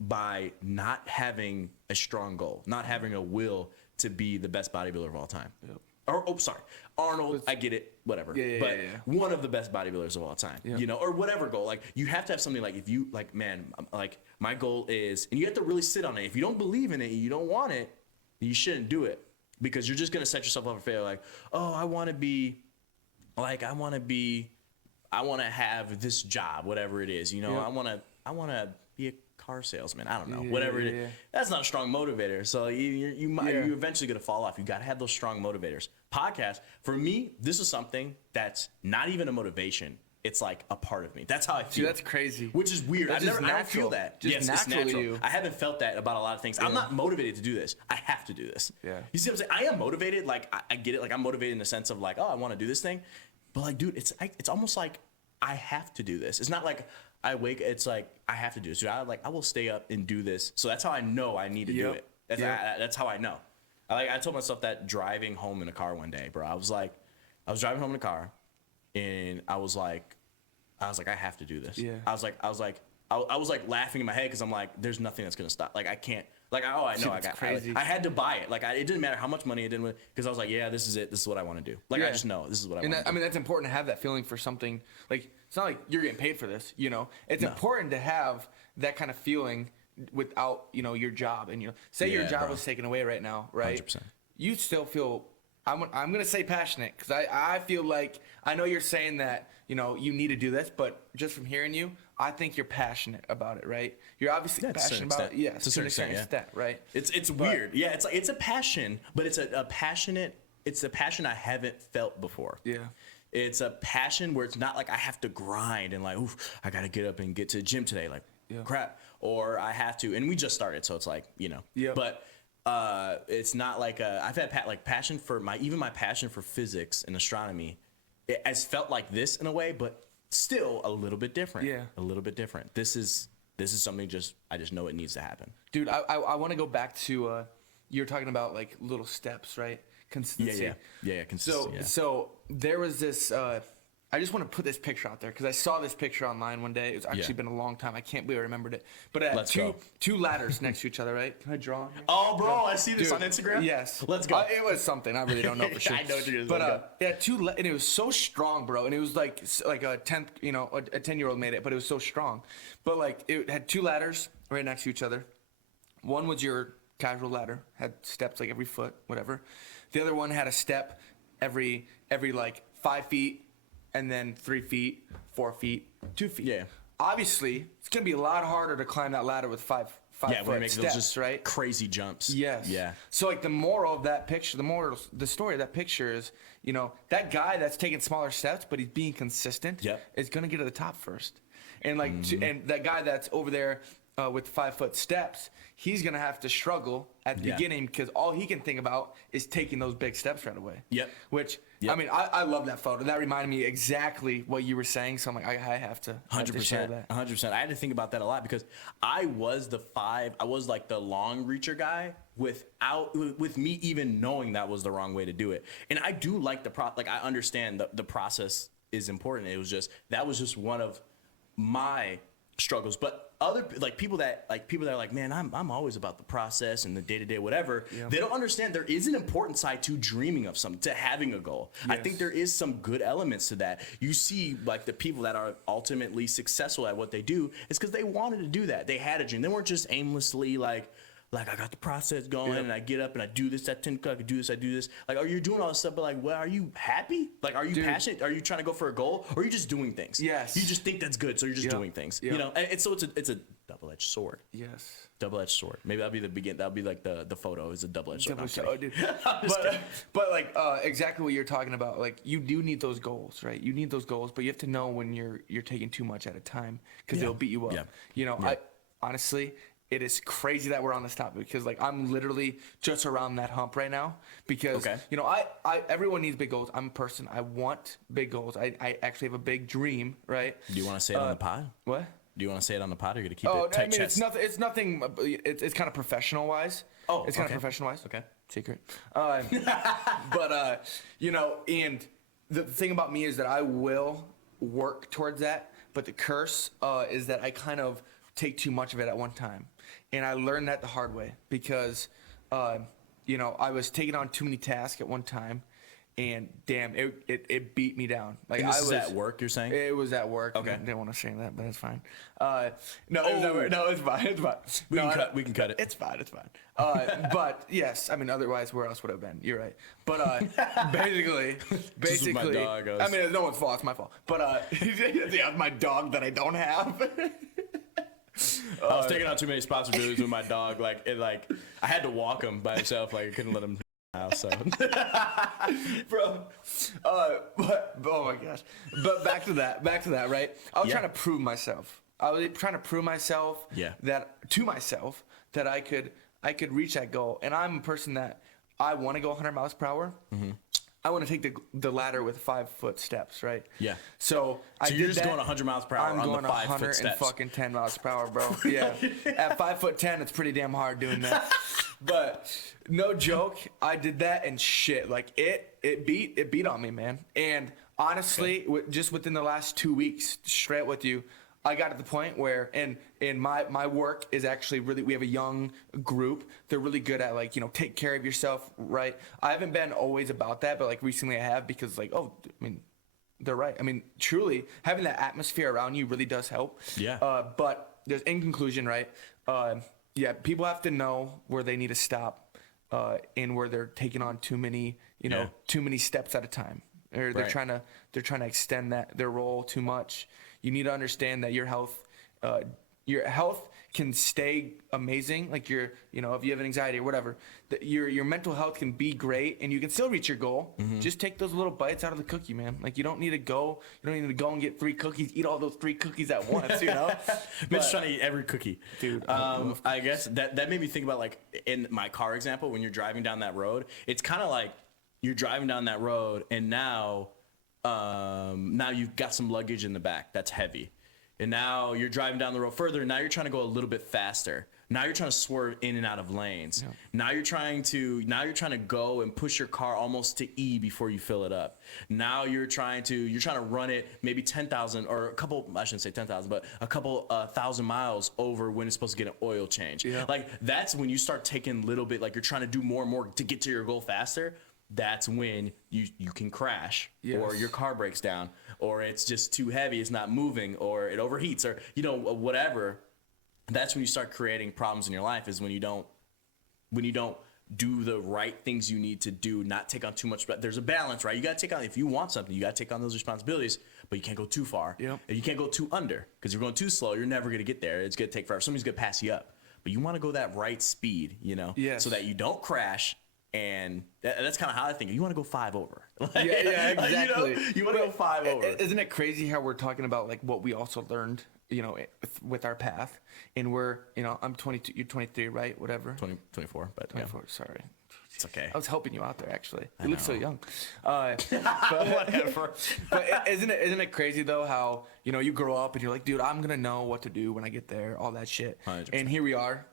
by not having a strong goal, not having a will to be the best bodybuilder of all time. Yep. Arnold, I get it, whatever. But one of the best bodybuilders of all time, you know, or whatever goal. Like, you have to have something, like, if you, like, man, like, my goal is, and you have to really sit on it. If you don't believe in it and you don't want it, you shouldn't do it, because you're just going to set yourself up for failure. Like, oh, I want to have this job, whatever it is, you know, I want to be a car salesman. I don't know, whatever it is. That's not a strong motivator. So you're eventually going to fall off. You got to have those strong motivators. Podcast, for me, this is something that's not even a motivation. It's like a part of me. That's how I feel. Dude, that's crazy. Which is weird. I don't feel that. Just it's natural. You. I haven't felt that about a lot of things. I'm not motivated to do this. I have to do this. Yeah. You see what I'm saying? I am motivated. Like, I get it. Like, I'm motivated in the sense of like, oh, I want to do this thing. But like, dude, it's almost like I have to do this. It's not like I wake. It's like I have to do this. Dude, I will stay up and do this. So that's how I know I need to do it. That's how I know. I told myself that driving home in a car one day, bro. I was driving home in a car, and I was like, I have to do this. Yeah. I was like laughing in my head, because I'm like, there's nothing that's gonna stop. Like, I can't. Like, oh, I know. I had to buy it. Like, it didn't matter how much money it didn't, because I was like, yeah, this is it. This is what I want to do. Like, I just know this is what I want to do. I mean, that's important to have that feeling for something. Like, it's not like you're getting paid for this, you know. It's important to have that kind of feeling without, you know, your job. And, you know, say your job was taken away right now, right? 100%. You still feel, I'm going to say passionate, because I feel like, I know you're saying that, you know, you need to do this, but just from hearing you, I think you're passionate about it, right? You're obviously passionate about it. Yeah, to a certain extent, right? It's weird. Yeah, it's a passion, but it's a passion I haven't felt before. Yeah. It's a passion where it's not like I have to grind and like, oof, I got to get up and get to the gym today. Like, crap. or I have to. And we just started, so it's like, Yep. But it's not like I've had passion for my passion for physics and astronomy. It has felt like this in a way, but still a little bit different. Yeah. A little bit different. This is something I just know it needs to happen. Dude, I want to go back to you're talking about like little steps, right? Consistency. Yeah. Consistency. So there was this. I just want to put this picture out there because I saw this picture online one day. It's actually been a long time. I can't believe I remembered it. But it had two ladders next to each other, right? Can I draw? Oh, bro, I see this on Instagram. Yes. Let's go. It was something. I really don't know for sure. I know what it is. But it had and it was so strong, bro. And it was like a 10-year-old made it, but it was so strong. But like it had two ladders right next to each other. One was your casual ladder, had steps like every foot, whatever. The other one had a step every like 5 feet. And then 3 feet, 4 feet, 2 feet. Yeah. Obviously, it's gonna be a lot harder to climb that ladder with five when foot make steps, those just right? crazy jumps. Yes. Yeah. So like the moral of that picture, the story of that picture is, that guy that's taking smaller steps, but he's being consistent, is gonna get to the top first. And like, and that guy that's over there with 5 foot steps, he's gonna have to struggle at the beginning because all he can think about is taking those big steps right away. Yep. Which I mean, I love that photo. That reminded me exactly what you were saying. So I'm like, I have to 100%. that. 100%. I had to think about that a lot because I was like the long reacher guy with me even knowing that was the wrong way to do it. And I do like I understand the process is important. That was just one of my struggles. But other people that are like, man, I'm always about the process and the day-to-day whatever. Yeah. They don't understand there is an important side to dreaming of something, to having a goal. Yes. I think there is some good elements to that. You see like the people that are ultimately successful at what they do is because they wanted to do that. They had a dream. They weren't just aimlessly like I got the process going and I get up and I do this at 10 o'clock, I do this. Like, are you doing all this stuff, but like, well, are you happy? Like, are you passionate? Are you trying to go for a goal? Or are you just doing things? Yes. You just think that's good, so you're just doing things. And so it's a double-edged sword. Yes. Double-edged sword. Maybe that'll be the beginning. That'll be like the photo is a double-edged sword. Oh, dude. but like exactly what you're talking about. Like you do need those goals, right? You need those goals, but you have to know when you're taking too much at a time because it'll beat you up. Yeah. I honestly. It is crazy that we're on this topic because like I'm literally just around that hump right now because everyone needs big goals. I'm a person. I want big goals. I actually have a big dream, right? Do you want to say it on the pod? What? Do you want to say it on the pod or are you going to keep it tight chest? It's nothing. It's kind of professional wise. Oh, it's kind of professional wise. Okay. Secret. But and the thing about me is that I will work towards that. But the curse is that I kind of take too much of it at one time. And I learned that the hard way because, I was taking on too many tasks at one time, and damn, it beat me down. Like and this is at work, you're saying? It was at work. Okay. I didn't want to say that, but it's fine. It was at work. No, it's fine. It's fine. We can cut it. It's fine. It's fine. But yes, I mean, otherwise, where else would I have been? You're right. But basically, my dog, I mean, it's no one's fault. It's my fault. But yeah, my dog that I don't have. I was taking out too many sponsored with my dog. I had to walk him by himself. Like I couldn't let him out. So, bro. But oh my gosh. But back to that. Right. I was trying to prove myself. That I could reach that goal. And I'm a person that I want to go 100 miles per hour. Mm-hmm. I want to take the ladder with 5 foot steps, right? Yeah. So you're just going 100 miles per hour on the 5 foot steps. I'm going 110 miles per hour, bro. Yeah. At 5'10", it's pretty damn hard doing that. But no joke, I did that and shit. Like it beat on me, man. And honestly, just within the last 2 weeks, straight with you, I got to the point where, and my work is actually really, we have a young group. They're really good at take care of yourself, right? I haven't been always about that, but recently I have because they're right. I mean, truly having that atmosphere around you really does help. Yeah. But there's in conclusion, right? People have to know where they need to stop, and where they're taking on too many steps at a time. Or they're trying to extend their role too much. You need to understand that your health can stay amazing, like if you have an anxiety or whatever, that your mental health can be great and you can still reach your goal. Just take those little bites out of the cookie, man. Like you don't need to go and get 3 cookies, eat all those 3 cookies at once, Mitch trying to eat every cookie. Dude, I guess that made me think about, like, in my car example, when you're driving down that road, it's kind of like you're driving down that road and now you've got some luggage in the back that's heavy. And now you're driving down the road further, and now you're trying to go a little bit faster. Now you're trying to swerve in and out of lanes. Yeah. Now you're trying to go and push your car almost to E before you fill it up. Now you're trying to run it maybe 10,000 or a couple, I shouldn't say 10,000, but a couple 1,000 miles over when it's supposed to get an oil change. Yeah. Like that's when you start taking little bit, like you're trying to do more and more to get to your goal faster. That's when you can crash, or your car breaks down, or it's just too heavy, it's not moving, or it overheats, or whatever. That's when you start creating problems in your life, is when you don't do the right things you need to do, not take on too much. But there's a balance, right? You got to take on, if you want something, you got to take on those responsibilities, but you can't go too far. Yep. And you can't go too under, because you're going too slow, you're never going to get there. It's going to take forever. Somebody's going to pass you up. But you want to go that right speed, so that you don't crash. And that's kind of how I think. You want to go 5 over. Yeah, exactly. You want to go 5 over. Isn't it crazy how we're talking about like what we also learned, with our path? And we're, I'm 22, you're 23, right? Whatever. 24, but 24. Yeah. Sorry. It's okay. I was helping you out there, actually. You look so young. But whatever. But isn't it crazy though how you grow up and you're like, dude, I'm gonna know what to do when I get there, all that shit. 100%. And here we are,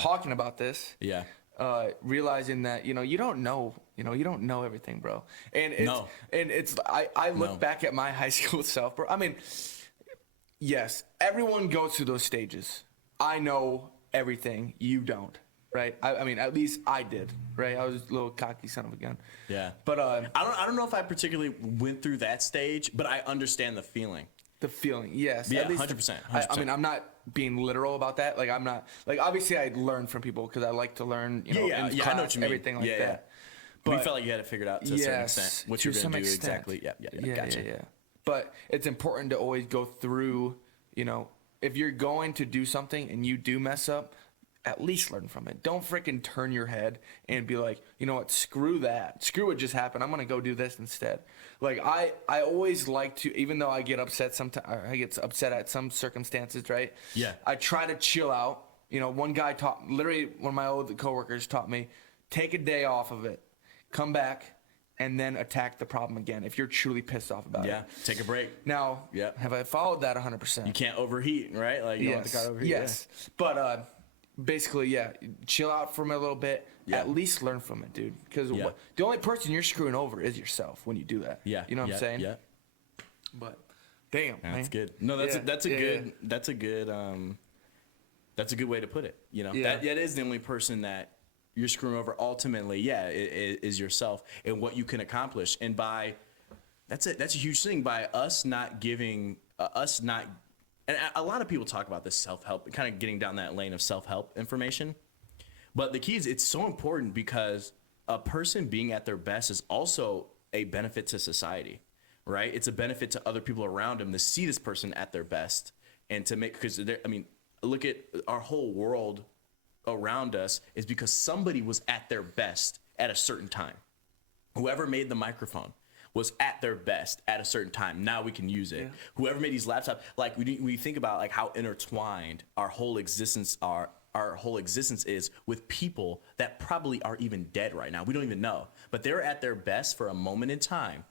talking about this. Yeah. Realizing that you don't know everything, bro. I look back at my high school self, bro. I mean, yes, everyone goes through those stages. I know everything, you don't, right? I mean, at least I did, right? I was a little cocky son of a gun. Yeah. But I don't know if I particularly went through that stage, but I understand the feeling. The feeling, yes. Yeah, 100%. I mean, I'm not being literal about that. Like, I'm not, like, obviously I learn from people because I like to learn, in class, I know what you mean. Everything like that. But you felt like you had it figured out to a certain extent, what you're going to do exactly. Yeah, gotcha. Yeah. But it's important to always go through, if you're going to do something and you do mess up, at least learn from it. Don't freaking turn your head and be like, you know what, screw that. Screw what just happened. I'm going to go do this instead. Like, I always like to, even though I get upset sometimes, I get upset at some circumstances, right? Yeah. I try to chill out. One guy literally one of my old coworkers taught me, take a day off of it, come back, and then attack the problem again if you're truly pissed off about it. Yeah, take a break. Now, have I followed that 100%? You can't overheat, right? Like, you don't want the car to overheat. Yes. Yeah. But, basically, chill out for a little bit. Yeah. At least learn from it, dude. Because the only person you're screwing over is yourself when you do that. Yeah. You know what I'm saying? Yeah. But damn, that's good. No, that's a good way to put it. That is the only person that you're screwing over. Ultimately, is yourself and what you can accomplish. And that's a huge thing by us not giving And a lot of people talk about this self-help, kind of getting down that lane of self-help information. But the key is it's so important because a person being at their best is also a benefit to society, right? It's a benefit to other people around them to see this person at their best and to make, because look at our whole world around us is because somebody was at their best at a certain time. Whoever made the microphone was at their best at a certain time. Now we can use it. Yeah. Whoever made these laptops, like we think about like how intertwined our whole existence is with people that probably are even dead right now. We don't even know, but they're at their best for a moment in time,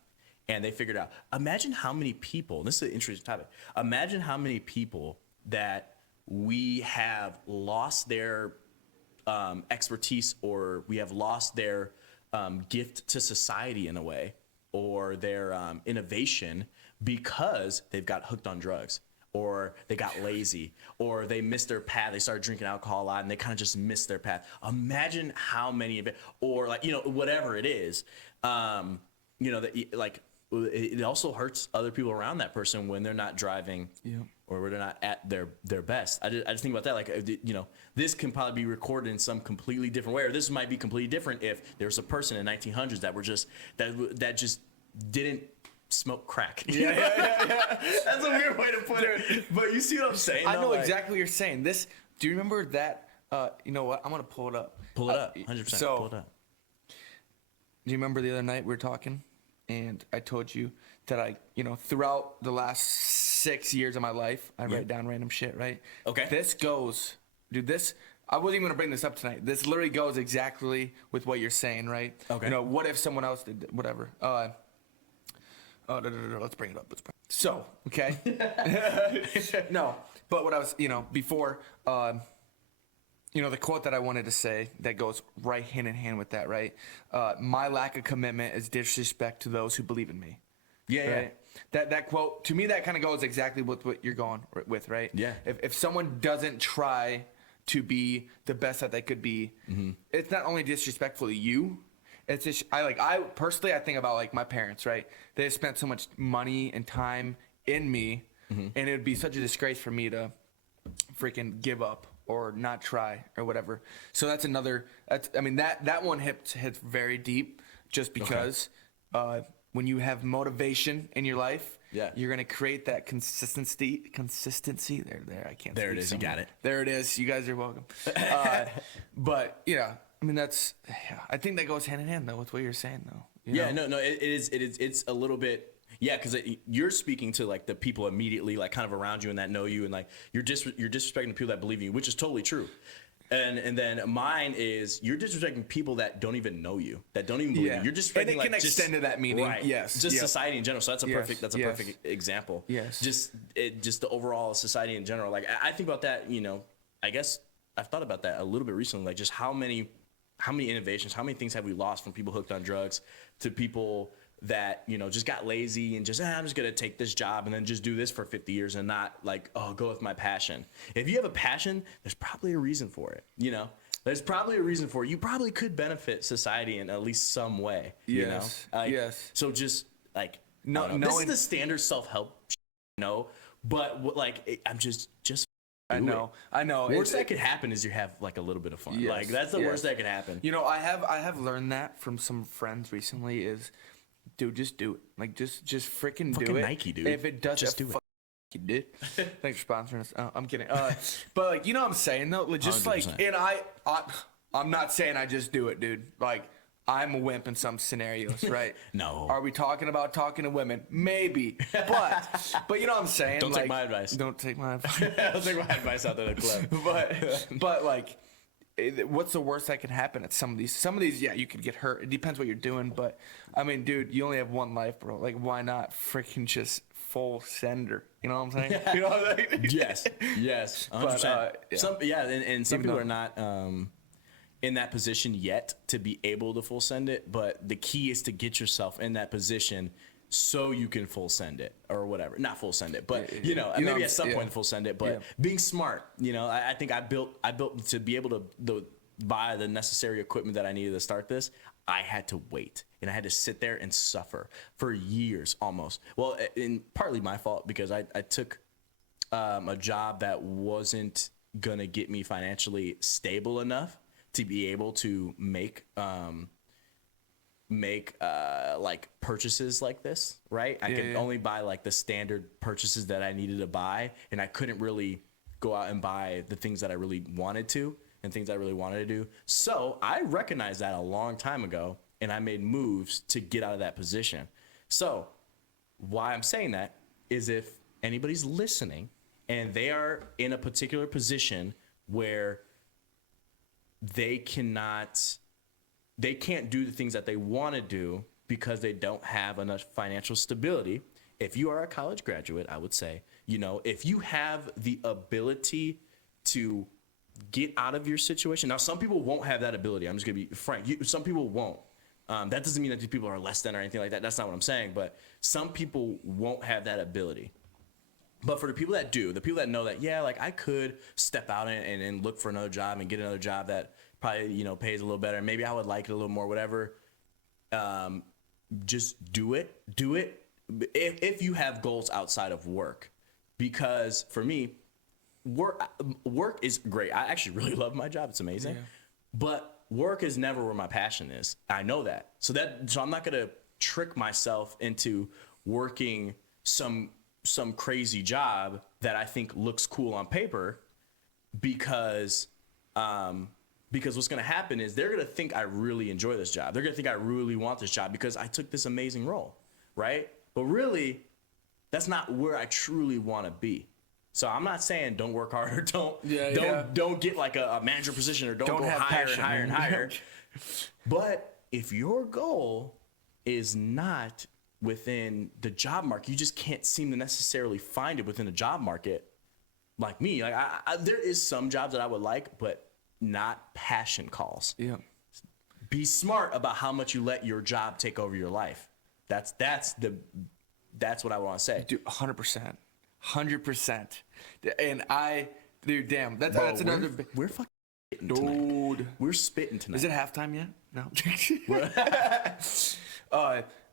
and they figured out. Imagine how many people. This is an interesting topic. Imagine how many people that we have lost their expertise, or we have lost their gift to society in a way, or their innovation because they've got hooked on drugs, or they got lazy, or they missed their path. They started drinking alcohol a lot and they kind of just missed their path. Imagine how many of it, or whatever it is, it also hurts other people around that person when they're not driving or when they're not at their best. I just think about that. Like, this can probably be recorded in some completely different way, or this might be completely different if there was a person in 1900s that were just, that just didn't smoke crack. Yeah. That's a weird way to put it. But you see what I'm saying? I though? know Like, exactly what you're saying. This. Do you remember that? You know what? I'm gonna pull it up. Pull it up. 100%. So, pull it up. do you remember the other night we were talking, and I told you that I, throughout the last 6 years of my life, I write down random shit, right? Okay. This goes, dude. I wasn't even gonna bring this up tonight. This literally goes exactly with what you're saying, right? Okay. What if someone else did whatever? Let's bring it up. So, okay. No, but what I was, before, the quote that I wanted to say that goes right hand in hand with that, right? My lack of commitment is disrespect to those who believe in me. Yeah, Right? That quote, to me, that kind of goes exactly with what you're going with, right? Yeah. If someone doesn't try to be the best that they could be, it's not only disrespectful to you, it's just, I personally, I think about like my parents, right? They have spent so much money and time in me, and it would be such a disgrace for me to freaking give up or not try or whatever. So that one hits very deep, just because when you have motivation in your life, you're gonna create that consistency. There, I can't. There it is. You got it. There it is. You guys are welcome. But yeah, I think that goes hand in hand though with what you're saying though. No, it is. It's a little bit. Yeah, because you're speaking to like the people immediately, like kind of around you and that know you, and like you're disrespecting the people that believe in you, which is totally true. And then mine is you're disrespecting people that don't even know you, that don't even believe you. You're disrespecting, and it can extend to that meaning. Right. Yes. Just society in general. So that's a perfect example. Yes. Just the overall society in general. Like I think about that. I guess I've thought about that a little bit recently. Like just how many innovations, how many things have we lost from people hooked on drugs to people that just got lazy and just I'm just gonna take this job and then just do this for 50 years and not like go with my passion. If you have a passion, there's probably a reason for it. There's probably a reason for it. You probably could benefit society in at least some way. Yes. Yes. So just like this is the standard self-help. But I'm just. I know. Worst that could happen is you have like a little bit of fun. Yes, Like that's the worst that could happen. I have learned that from some friends recently. Is dude, just do it. Like just freaking Fucking do it. Nike, dude. If it does, Just do it. You did. Thanks for sponsoring us. I'm kidding. But like what I'm saying though, just 100%. like, and I'm not saying I just do it, dude. Like I'm a wimp in some scenarios, right? No. Are we talking about talking to women? Maybe. But you know what I'm saying? Don't take my advice. Don't take my advice. I'll take my advice out there, club. But like, what's the worst that could happen at some of these? Yeah, you could get hurt. It depends what you're doing. But I mean, dude, you only have one life, bro. Like, why not freaking just full sender? You know what I'm saying? You know what I'm saying? Yes, 100%. And some people are not in that position yet to be able to full send it. But the key is to get yourself in that position so you can full send it or whatever. Not full send it, but maybe at some point full send it. But being smart, I think I built to be able to buy the necessary equipment that I needed to start this. I had to wait and I had to sit there and suffer for years almost. Well, and partly my fault because I took a job that wasn't gonna get me financially stable enough to be able to make like purchases like this, right? I could only buy like the standard purchases that I needed to buy, and I couldn't really go out and buy the things that I really wanted to and things I really wanted to do. So I recognized that a long time ago, and I made moves to get out of that position. So why I'm saying that is if anybody's listening and they are in a particular position where they can't do the things that they want to do because they don't have enough financial stability. If you are a college graduate, I would say, if you have the ability to get out of your situation. Now, some people won't have that ability. I'm just going to be frank. Some people won't. That doesn't mean that these people are less than or anything like that. That's not what I'm saying. But some people won't have that ability. But for the people that do, the people that know that, like I could step out and look for another job and get another job that probably, pays a little better. Maybe I would like it a little more, whatever. Just do it. Do it if you have goals outside of work. Because for me, work is great. I actually really love my job. It's amazing. Yeah. But work is never where my passion is. I know that. So I'm not going to trick myself into working some crazy job that I think looks cool on paper, because what's going to happen is they're going to think I really enjoy this job. They're going to think I really want this job because I took this amazing role, right? But really, that's not where I truly want to be. So I'm not saying don't work harder, don't get like a manager position, or don't go higher and higher and higher. But if your goal is not within the job market, you just can't seem to necessarily find it within the job market. Like me, like there is some jobs that I would like, but not passion calls. Yeah. Be smart about how much you let your job take over your life. That's what I want to say. Dude, 100%. 100%. And dude, damn, that's another. We're fucking spitting tonight. Dude, we're spitting tonight. Is it halftime yet? No.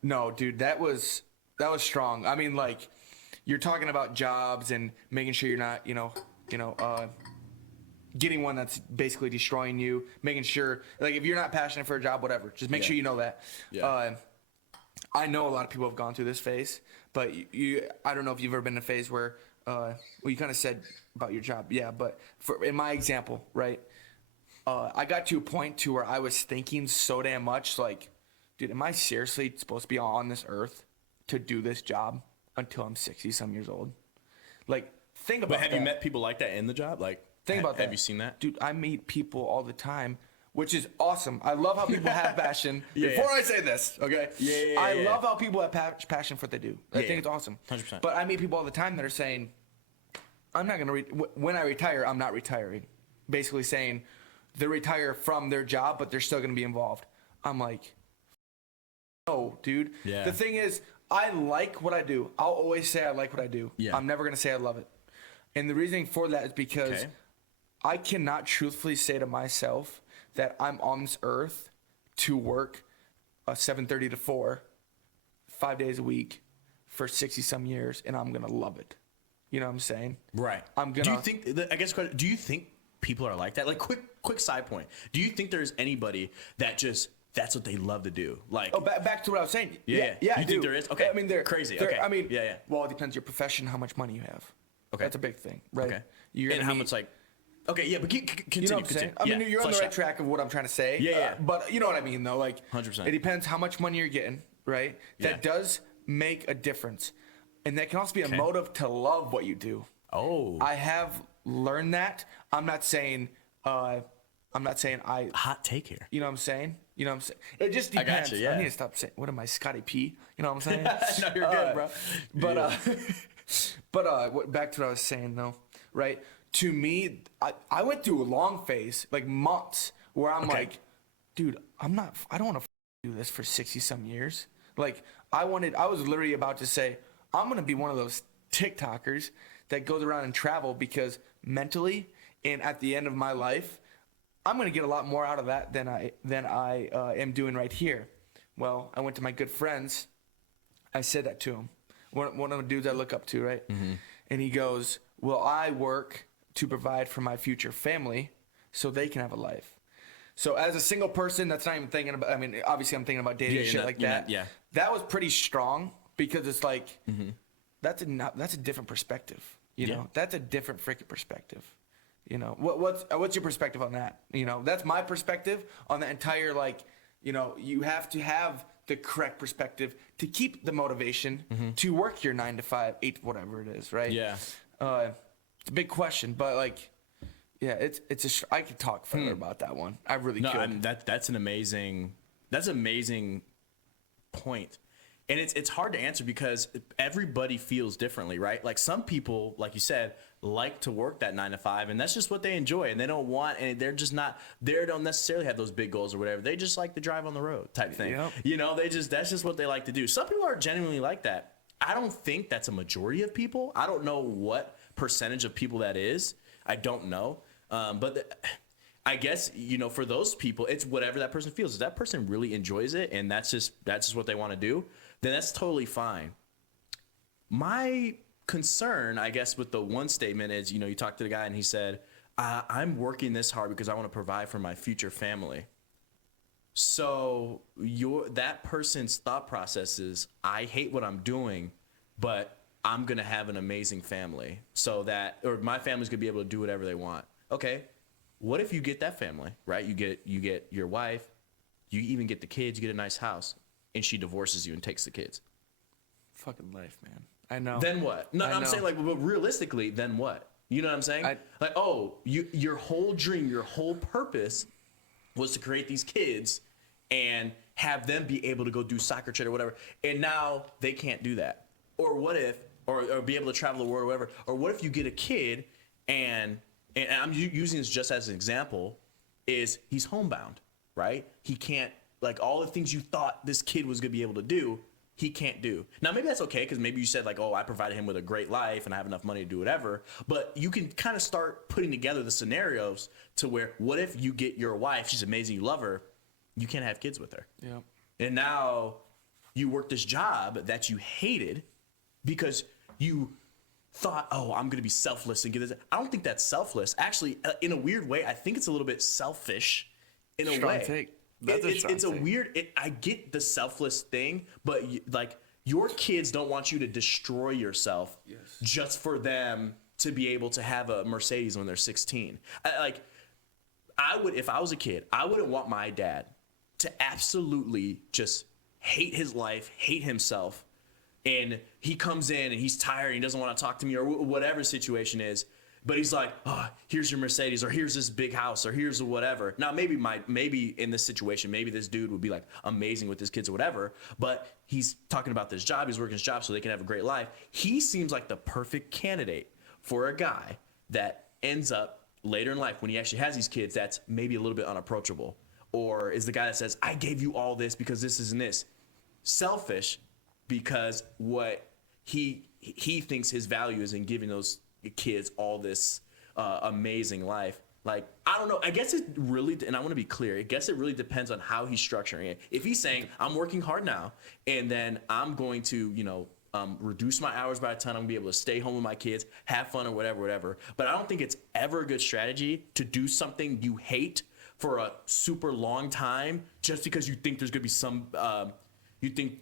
No, dude, that was strong. I mean, like, you're talking about jobs and making sure you're not, getting one that's basically destroying you. Making sure, like, if you're not passionate for a job, whatever, just make sure you know that. Yeah. I know a lot of people have gone through this phase, but I don't know if you've ever been in a phase where, you kind of said about your job, yeah, but in my example, right, I got to a point to where I was thinking so damn much, like, dude, am I seriously supposed to be on this earth to do this job until I'm 60-some years old? Like, think about that. But have you met people like that in the job? Like, think about that. Have you seen that? Dude, I meet people all the time, which is awesome. I love how people have passion. Before I say this, okay? I love how people have passion for what they do. I think it's awesome. 100%. But I meet people all the time that are saying, I'm not going to when I retire, I'm not retiring. Basically saying they retire from their job, but they're still going to be involved. I'm like, no, dude. Yeah. The thing is, I like what I do. I'll always say I like what I do. Yeah. I'm never going to say I love it. And the reasoning for that is because I cannot truthfully say to myself that I'm on this earth to work 7:30 to 4, 5 days a week for 60-some years, and I'm going to love it. You know what I'm saying? Right. Do you think people are like that? Like, quick side point. Do you think there's anybody that just that's what they love to do? Like, back to what I was saying. Yeah. You think there is? Okay. I mean, they're crazy. Okay. I mean, well, it depends on your profession, how much money you have. Okay. That's a big thing, right? Okay. How much, like, okay, yeah, but continue. You know what I'm saying? I mean, you're on the right track of what I'm trying to say. Yeah. But you know what I mean, though. Like, 100%. It depends how much money you're getting, right? That does make a difference. And that can also be a motive to love what you do. Oh. I have learned that. I'm not saying I hot take here. You know what I'm saying? It just depends. I got you, I need to stop saying, what am I, Scotty P? You know what I'm saying? No, you're good, bro. But back to what I was saying though, right? To me, I went through a long phase, like months, where I'm like, dude, I don't want to do this for 60-some years. Like, I was literally about to say, I'm going to be one of those TikTokers that goes around and travel, because mentally and at the end of my life, I'm going to get a lot more out of that than I am doing right here. Well, I went to my good friends. I said that to him. One of the dudes I look up to, right? Mm-hmm. And he goes, well, I work to provide for my future family so they can have a life. So as a single person, that's not even thinking about, I mean, obviously I'm thinking about dating and shit like that. That was pretty strong, because it's like, that's a different perspective. You know, that's a different freaking perspective. You know, what's your perspective on that? You know, that's my perspective on the entire, like, you know, you have to have the correct perspective to keep the motivation to work your 9 to 5, 8, whatever it is, right? Yeah. It's a big question, but like, yeah, I could talk further about that one. I really could. I mean, that's an amazing point. And it's hard to answer because everybody feels differently, right? Like, some people, like you said, like to work that 9 to 5, and that's just what they enjoy, and they don't want, and they're just not, they don't necessarily have those big goals or whatever. They just like to drive on the road type thing. Yep. You know, that's just what they like to do. Some people are genuinely like that. I don't think that's a majority of people. I don't know what percentage of people that is. I don't know. I guess, you know, for those people, it's whatever that person feels. If that person really enjoys it and that's just what they want to do, then that's totally fine. My concern, I guess, with the one statement is, you know, you talked to the guy and he said, I'm working this hard because I want to provide for my future family. So that person's thought process is, I hate what I'm doing, but I'm gonna have an amazing family, or my family's gonna be able to do whatever they want. Okay, what if you get that family, right? You get your wife, you even get the kids, you get a nice house, and she divorces you and takes the kids. Fucking life, man. I know. Then what? No, I'm saying, like, but realistically, then what? You know what I'm saying? Your whole dream, your whole purpose was to create these kids and have them be able to go do soccer trade or whatever, and now they can't do that. Or what if, or be able to travel the world or whatever, or what if you get a kid and I'm using this just as an example, is he's homebound, right? He can't, like, all the things you thought this kid was gonna be able to do, he can't do. Now, maybe that's okay, because maybe you said, like, oh, I provided him with a great life and I have enough money to do whatever. But you can kind of start putting together the scenarios to where, what if you get your wife, she's amazing, you love her, you can't have kids with her. Yeah. And now you work this job that you hated because you thought, oh, I'm going to be selfless and get this. I don't think that's selfless. Actually, in a weird way, I think it's a little bit selfish in a way. Take. It's a weird. I get the selfless thing, but like, your kids don't want you to destroy yourself just for them to be able to have a Mercedes when they're 16. I would, if I was a kid, I wouldn't want my dad to absolutely just hate his life, hate himself, and he comes in and he's tired and he doesn't want to talk to me or whatever situation is. But he's like, oh, here's your Mercedes, or here's this big house, or here's whatever. Now, maybe in this situation, maybe this dude would be like amazing with his kids or whatever, but he's talking about this job, he's working his job so they can have a great life. He seems like the perfect candidate for a guy that ends up later in life when he actually has these kids that's maybe a little bit unapproachable, or is the guy that says, I gave you all this because this and this. Selfish, because what he thinks his value is in giving those kids all this amazing life. Like, I don't know. I guess it really, and I want to be clear, I guess it really depends on how he's structuring it. If he's saying, I'm working hard now, and then I'm going to, reduce my hours by a ton, I'm gonna be able to stay home with my kids, have fun or whatever. But I don't think it's ever a good strategy to do something you hate for a super long time just because you think there's gonna be some,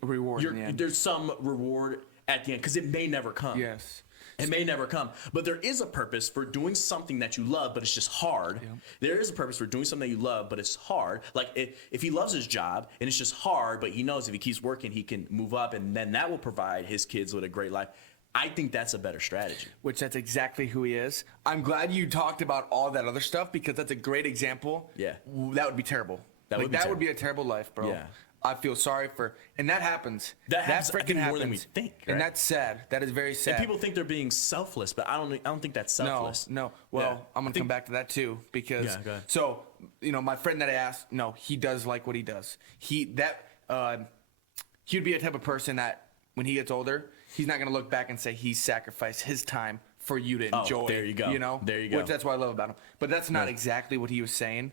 reward in the end. There's some reward at the end, because it may never come. Yes. It may never come, but there is a purpose for doing something that you love, but it's just hard. Yeah. There is a purpose for doing something that you love, but it's hard. Like, if he loves his job and it's just hard, but he knows if he keeps working, he can move up, and then that will provide his kids with a great life. I think that's a better strategy. Which that's exactly who he is. I'm glad you talked about all that other stuff, because that's a great example. Yeah. That would be terrible. That would be a terrible life, bro. Yeah. I feel sorry for, and that happens. That freaking happens more than we think, right? And that's sad. That is very sad. And people think they're being selfless, but I don't think that's selfless. No. Well, yeah. I'm gonna come back to that too, because go ahead. So my friend that I asked, no, he does like what he does. He'd be a type of person that when he gets older, he's not gonna look back and say he sacrificed his time for you to enjoy. Oh, there you go. There you go. Which that's what I love about him. But that's not exactly what he was saying.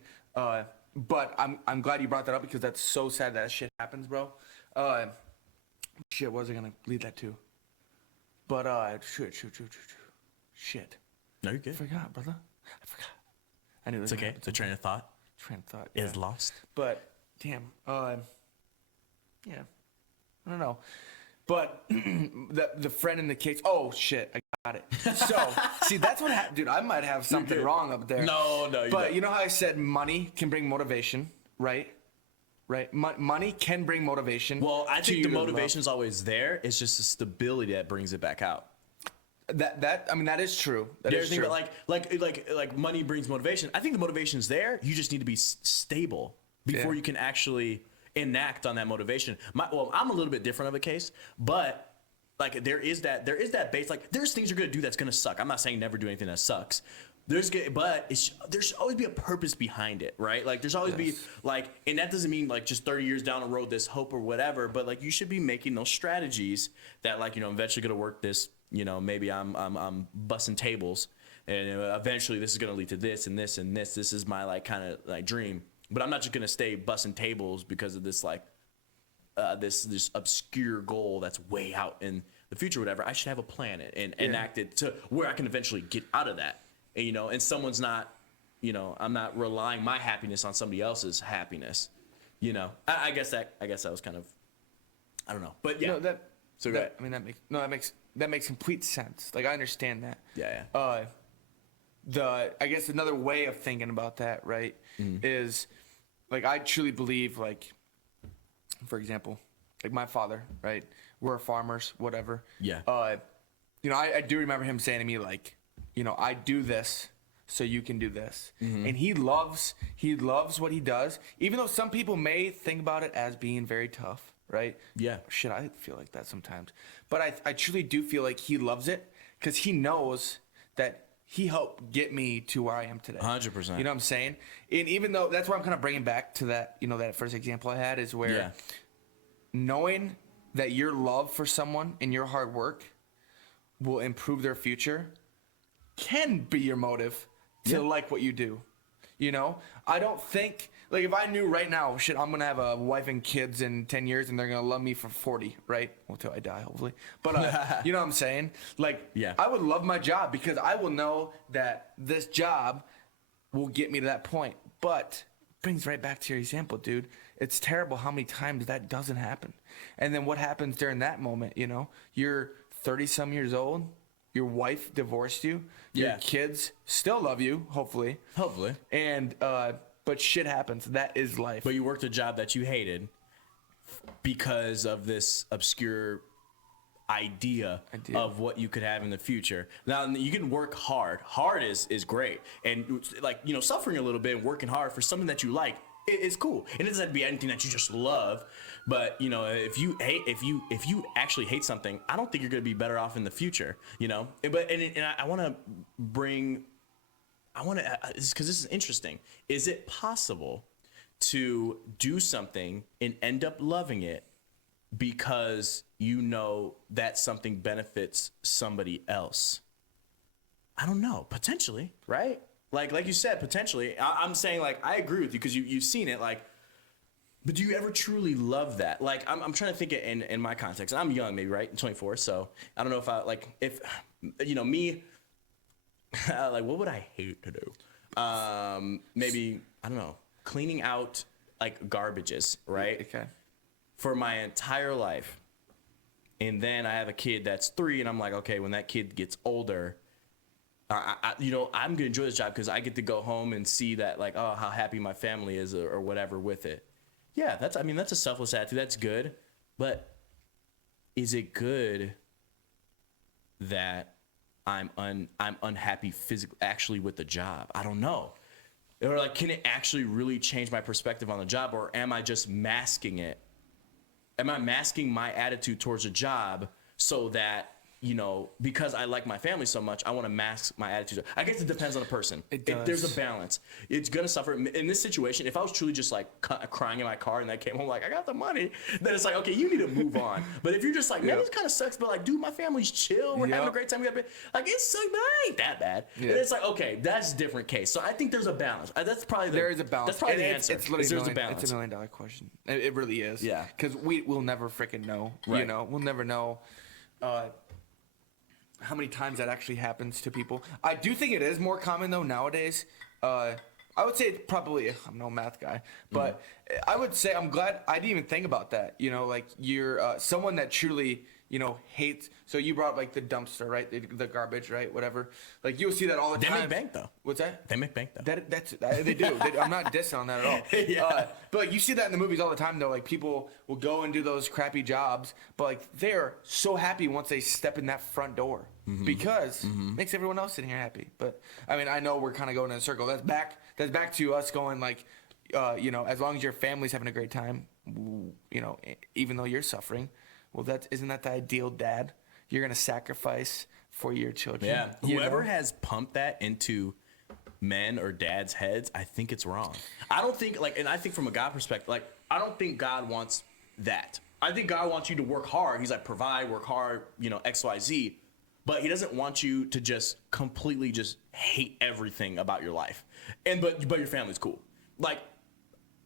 But I'm glad you brought that up, because that's so sad that shit happens, bro. Shit, what was I gonna lead that to? But shit. No, you're good. I forgot, brother. I forgot. I knew it was okay. The train of thought is lost. But damn, yeah, I don't know. But the friend in the case. Oh shit, I got it. So see, that's what happened, dude. I might have something wrong up there. No. But you know how I said money can bring motivation, right? Right. Money can bring motivation. Well, I think the motivation's always there. It's just the stability that brings it back out. That is true. That is true. Like money brings motivation. I think the motivation's there. You just need to be stable before you can actually enact on that motivation. I'm a little bit different of a case, but like there is that base. Like, there's things you're gonna do that's gonna suck. I'm not saying never do anything that sucks. There's always be a purpose behind it, right? Like, there's always be like, and that doesn't mean like just 30 years down the road this hope or whatever, but like, you should be making those strategies that, like, eventually gonna work this. Maybe I'm bussing tables, and eventually this is gonna lead to this and this and this. This is my like kind of like dream. But I'm not just gonna stay bussing tables because of this like this obscure goal that's way out in the future, or whatever. I should have a plan and enact it to where I can eventually get out of that. And, and someone's not, I'm not relying my happiness on somebody else's happiness. you know, I guess that was kind of, I don't know, but yeah. No, So go ahead. I mean, that makes complete sense. Like, I understand that. Yeah. I guess another way of thinking about that, right, is like, I truly believe, like, for example, like my father, right? We're farmers, whatever. Yeah. You know, I do remember him saying to me, like, you know, I do this so you can do this. And he loves what he does, even though some people may think about it as being very tough, right? Yeah. Shit, I feel like that sometimes. But I truly do feel like he loves it because he knows that he helped get me to where I am today. 100%. You know what I'm saying? And even though that's where I'm kind of bringing back to that, you know, that first example I had is where knowing that your love for someone and your hard work will improve their future can be your motive to like what you do. You know, I don't think, like, if I knew right now, shit, I'm going to have a wife and kids in 10 years and they're going to love me for 40, right? Well, till I die, hopefully. But, you know what I'm saying? Like, I would love my job because I will know that this job will get me to that point. But brings right back to your example, dude. It's terrible how many times that doesn't happen. And then what happens during that moment, you know? You're 30-some years old. Your wife divorced you. Your kids still love you, hopefully. And, but shit happens. That is life. But you worked a job that you hated because of this obscure idea of what you could have in the future. Now, you can work hard. Hard is great. And, like, you know, suffering a little bit and working hard for something that you like is cool. And it doesn't have to be anything that you just love. But, you know, if you actually hate something, I don't think you're going to be better off in the future, you know? But I want to because this is interesting. Is it possible to do something and end up loving it because you know that something benefits somebody else? I don't know. Potentially, right? Like you said, potentially. I'm saying, like, I agree with you because you've seen it, like, but do you ever truly love that? Like, I'm trying to think it in my context. I'm young, maybe, right? I'm 24, so I don't know if you know, me, like, what would I hate to do? Maybe, I don't know, cleaning out, like, garbages, right? Okay. For my entire life. And then I have a kid that's 3, and I'm like, okay, when that kid gets older, you know, I'm gonna enjoy this job because I get to go home and see that, like, oh, how happy my family is or whatever with it. Yeah, that's a selfless attitude. That's good. But is it good that I'm unhappy physically actually with the job? I don't know. Or, like, can it actually really change my perspective on the job, or am I just masking it? Am I masking my attitude towards a job so that, you know, because I like my family so much, I want to mask my attitude? I guess it depends on the person. It does. There's a balance. It's going to suffer. In this situation, if I was truly just, like, crying in my car and I came home like, I got the money, then it's like, okay, you need to move on. But if you're just like, man, this kind of sucks, but, like, dude, my family's chill. We're having a great time. Like, it sucks, but it ain't that bad. Yeah. And it's like, okay, that's a different case. So I think there's a balance. That's probably there is a balance. That's probably the answer. It's literally a balance. It's $1 million question. It really is. Yeah. Because we'll never freaking know. Right. You know, we'll never know how many times that actually happens to people. I do think it is more common, though, nowadays. I would say it's probably, I'm no math guy, but I would say I'm glad I didn't even think about that. You know, like, you're someone that truly, you know, hates. So you brought up, like, the dumpster, right? The garbage, right? Whatever. Like, you'll see that all the time. They make bank, though. What's that? They make bank, though. They do. I'm not dissing on that at all. But, like, you see that in the movies all the time, though. Like, people will go and do those crappy jobs, but, like, they're so happy once they step in that front door because it makes everyone else in here happy. But, I mean, I know we're kind of going in a circle. That's back to us going, like, you know, as long as your family's having a great time, you know, even though you're suffering, well, isn't that the ideal dad? You're going to sacrifice for your children. Yeah. Whoever has pumped that into men or dads' heads, I think it's wrong. I don't think, like, and I think from a God perspective, like, I don't think God wants that. I think God wants you to work hard. He's like, provide, work hard, you know, X, Y, Z. But he doesn't want you to just completely just hate everything about your life. But your family's cool. Like,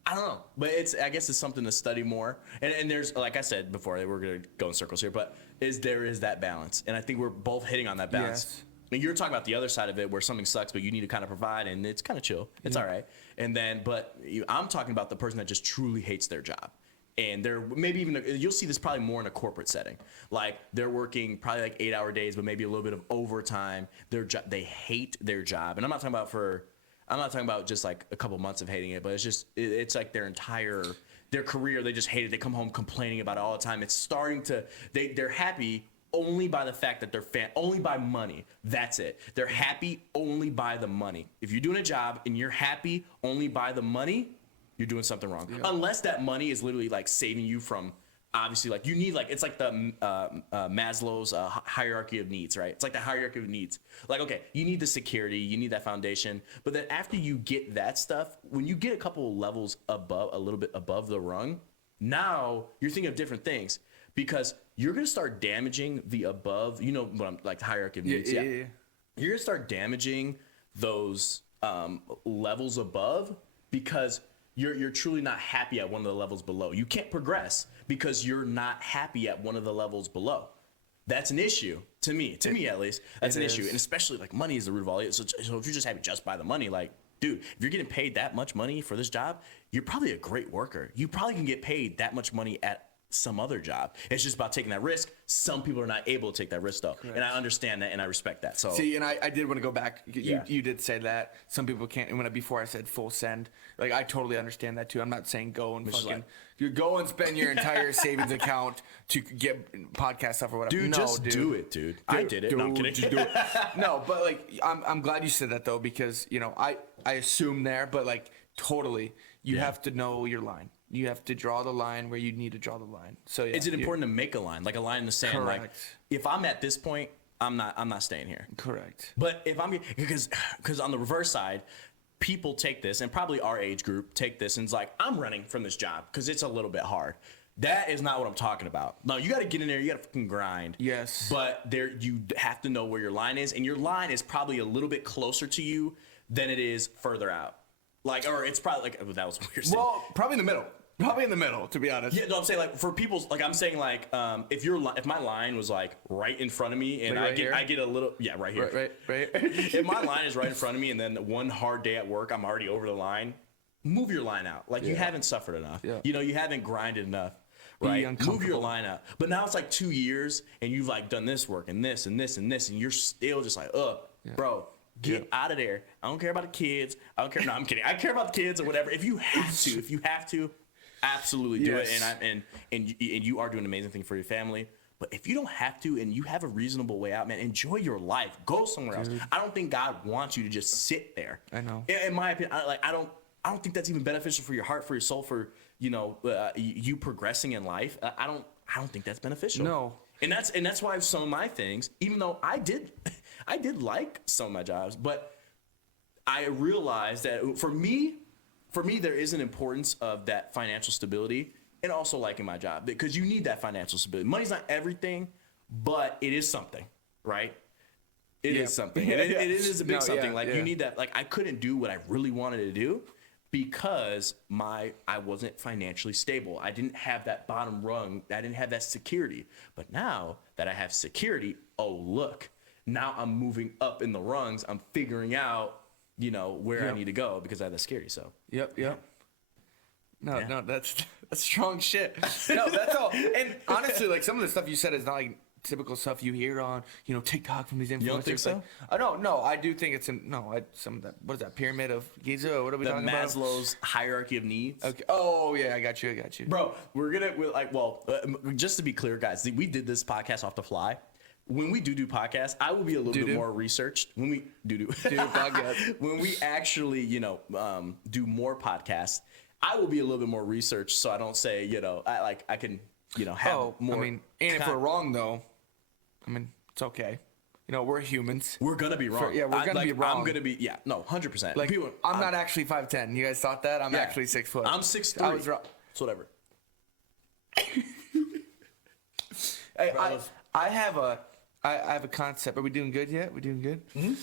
I don't know, but I guess it's something to study more. And there's, like I said before, we're gonna go in circles here, but there is that balance, and I think we're both hitting on that balance. And you're talking about the other side of it where something sucks, but you need to kind of provide, and it's kind of chill. It's all right. And then, I'm talking about the person that just truly hates their job. And they're maybe even, you'll see this probably more in a corporate setting. Like they're working probably like 8-hour days, but maybe a little bit of overtime. They hate their job. And I'm not talking about just like a couple months of hating it, but it's like their career. They just hate it. They come home complaining about it all the time. It's starting to, they're happy only by the fact that they're only by money. That's it. They're happy only by the money. If you're doing a job and you're happy only by the money, you're doing something wrong. Yeah. Unless that money is literally like saving you from, obviously, like you need, like, it's like the Maslow's hierarchy of needs, right? It's like the hierarchy of needs. Like, okay, you need the security, you need that foundation, but then after you get that stuff, when you get a couple levels above, a little bit above the rung, now you're thinking of different things because you're gonna start damaging the above. You know what I'm like, the hierarchy of needs. Yeah. You're gonna start damaging those levels above because you're truly not happy at one of the levels below. You can't progress because you're not happy at one of the levels below. That's an issue to me at least. That's an issue, and especially like money is the root of all it. So if you're just happy just by the money, like, dude, if you're getting paid that much money for this job, you're probably a great worker. You probably can get paid that much money at some other job. It's just about taking that risk. Some people are not able to take that risk though. Correct. And I understand that and I respect that. So see, and I did want to go back. You did say that some people can't. And before I said full send, like I totally understand that too. I'm not saying go and fucking like, you go and spend your entire savings account to get podcast stuff or whatever. Dude, do it, dude. I did it. No, I'm kidding. Do it. No, but like I'm glad you said that though, because I assume there, but like totally you have to know your line. You have to draw the line where you need to draw the line. So yeah, is it important to make a line, like a line in the sand? Correct. Like if I'm at this point, I'm not staying here. Correct. But if I'm because on the reverse side, people take this and probably our age group take this and it's like I'm running from this job because it's a little bit hard. That is not what I'm talking about. No, you got to get in there. You got to fucking grind. Yes. But you have to know where your line is, and your line is probably a little bit closer to you than it is further out. Like, or it's probably like, oh, that was weird. Well, probably in the middle. Probably in the middle, to be honest. Yeah, no, I'm saying like for people's, like I'm saying like if my line was like right in front of me and like I get a little right here. Right. If my line is right in front of me and then one hard day at work I'm already over the line, move your line out. Like you haven't suffered enough. Yeah. You haven't grinded enough. Right? Move your line out. But now it's like 2 years and you've like done this work and this and this and this and you're still just like, bro. Get out of there. I don't care about the kids. I don't care. No, I'm kidding. I care about the kids or whatever. If you have to, absolutely do it. And you are doing an amazing thing for your family. But if you don't have to and you have a reasonable way out, man, enjoy your life. Go somewhere else. I don't think God wants you to just sit there. I know. In my opinion, I don't think that's even beneficial for your heart, for your soul, for you progressing in life. I don't think that's beneficial. No. And that's why some of my things, even though I did like some of my jobs, but I realized that for me, there is an importance of that financial stability and also liking my job because you need that financial stability. Money's not everything, but it is something, right? It is something. And it is a big something. You need that. Like I couldn't do what I really wanted to do because I wasn't financially stable. I didn't have that bottom rung. I didn't have that security. But now that I have security, oh look, now I'm moving up in the rungs. I'm figuring out, where I need to go because I have that security. So. Yep. No, that's strong shit. No, that's all. And honestly, like some of the stuff you said is not like typical stuff you hear on, TikTok from these influencers. You don't think so? No, I do think it's some of that. What is that? Pyramid of Giza? What are we talking about? Maslow's hierarchy of needs. Okay. Oh yeah, I got you. Bro, just to be clear, guys, we did this podcast off the fly. When we do podcasts, I will be a little bit more researched. When we do podcast, when we actually, do more podcasts, I will be a little bit more researched, so I don't say, I can, have more. And if we're wrong though, it's okay. We're humans. We're gonna be wrong. We're gonna be wrong. I'm gonna be 100%. Like I'm not actually 5'10". You guys thought that? I'm actually 6 foot. I'm 6'3". I was wrong. It's whatever. I have a concept. Are we doing good yet? We doing good? Mm-hmm.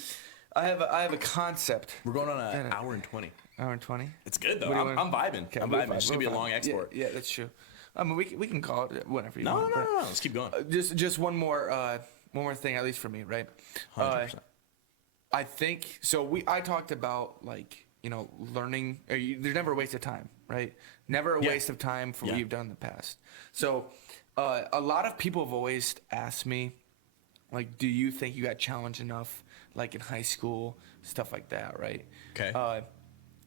I have a concept. We're going on an hour and 20. Hour and 20? It's good though. I'm vibing. Okay, I'm vibing. It's gonna be a long export. Yeah, that's true. We can call it whatever you want. No. Let's keep going. Just one more thing, at least for me, right? 100%. I think so. I talked about like, learning. There's never a waste of time, right? Never a waste of time for what you've done in the past. So, a lot of people have always asked me, like, do you think you got challenged enough, like in high school, stuff like that, right? Okay.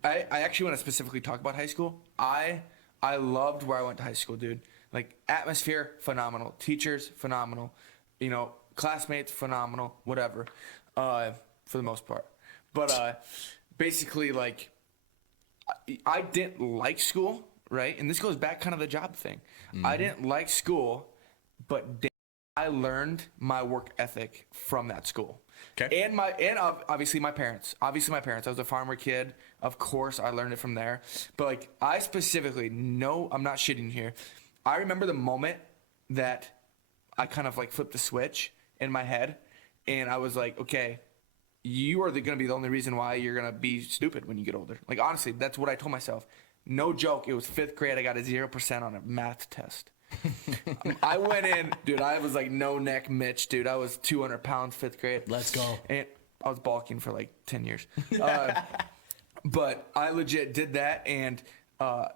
I actually want to specifically talk about high school. I loved where I went to high school, dude. Like, atmosphere, phenomenal. Teachers, phenomenal. Classmates, phenomenal. Whatever, for the most part. But basically, like, I didn't like school, right? And this goes back kind of the job thing. I didn't like school, but I learned my work ethic from that school. Okay. And obviously my parents. I was a farmer kid. Of course, I learned it from there. But like, I specifically know, I'm not shitting here. I remember the moment that I kind of like flipped the switch in my head, and I was like, okay, you are going to be the only reason why you're going to be stupid when you get older. Like, honestly, that's what I told myself. No joke. It was 5th grade. I got a 0% on a math test. I went in, dude. I was like no neck Mitch, dude. I was 200 pounds, 5th grade. Let's go. And I was bulking for like 10 years. But I legit did that. And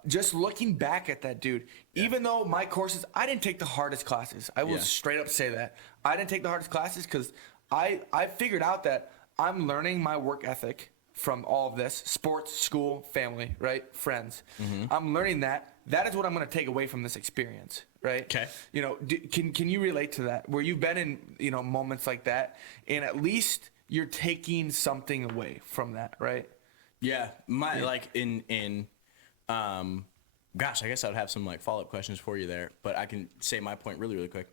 just looking back at that, dude, even though my courses, I didn't take the hardest classes. I will straight up say that. I didn't take the hardest classes because I figured out that I'm learning my work ethic from all of this: sports, school, family, right? Friends. I'm learning that. That is what I'm going to take away from this experience, right? Okay. Can you relate to that? Where you've been in, moments like that, and at least you're taking something away from that, right? Yeah. Like gosh, I guess I would have some like follow-up questions for you there, but I can say my point really, really quick.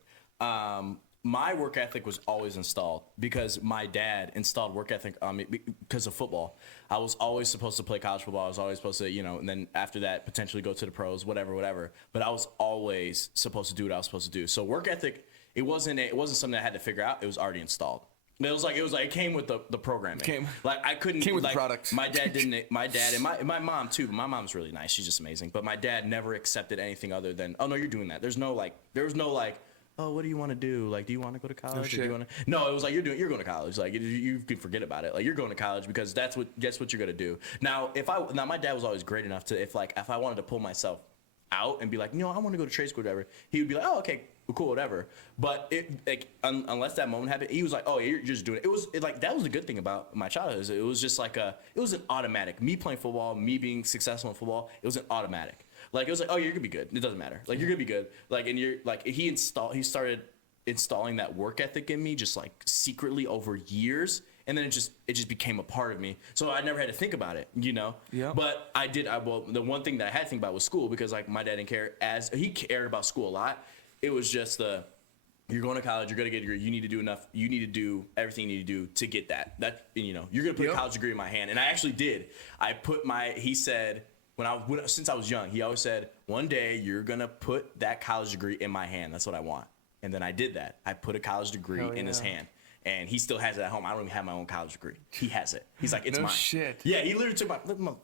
My work ethic was always installed because my dad installed work ethic on me because of football. I was always supposed to play college football. I was always supposed to, and then after that, potentially go to the pros, whatever. But I was always supposed to do what I was supposed to do. So work ethic, it wasn't something I had to figure out. It was already installed. It came with the programming. I couldn't. Came with the product. My dad didn't. My dad and my mom too. My mom's really nice. She's just amazing. But my dad never accepted anything other than, oh no, you're doing that. There was no oh, what do you want to do? Like, do you want to go to college? Or do you want to? No, it was like you're going to college. Like, you can forget about it. Like, you're going to college because that's what you're gonna do. Now, my dad was always great enough to if I wanted to pull myself out and be like, I want to go to trade school, or whatever. He would be like, oh, okay, cool, whatever. But unless that moment happened, he was like, oh, you're just doing it. That was the good thing about my childhood. It was just like it was an automatic. Me playing football, me being successful in football, it was an automatic. Like, it was like, oh, you're gonna be good. It doesn't matter. Like, you're gonna be good. Like, and you're like, he started installing that work ethic in me just like secretly over years, and then it just became a part of me. So I never had to think about it, Yeah. But I did. The one thing that I had to think about was school, because like my dad didn't care, as he cared about school a lot. It was just you're going to college, you're gonna get a degree, you need to do enough, you need to do everything you need to do to get that. You're gonna put a college degree in my hand, and I actually did. He said. Since I was young, he always said, one day you're going to put that college degree in my hand. That's what I want. And then I did that. I put a college degree in his hand. And he still has it at home. I don't even have my own college degree. He has it. He's like, it's mine. Shit. Yeah, he literally took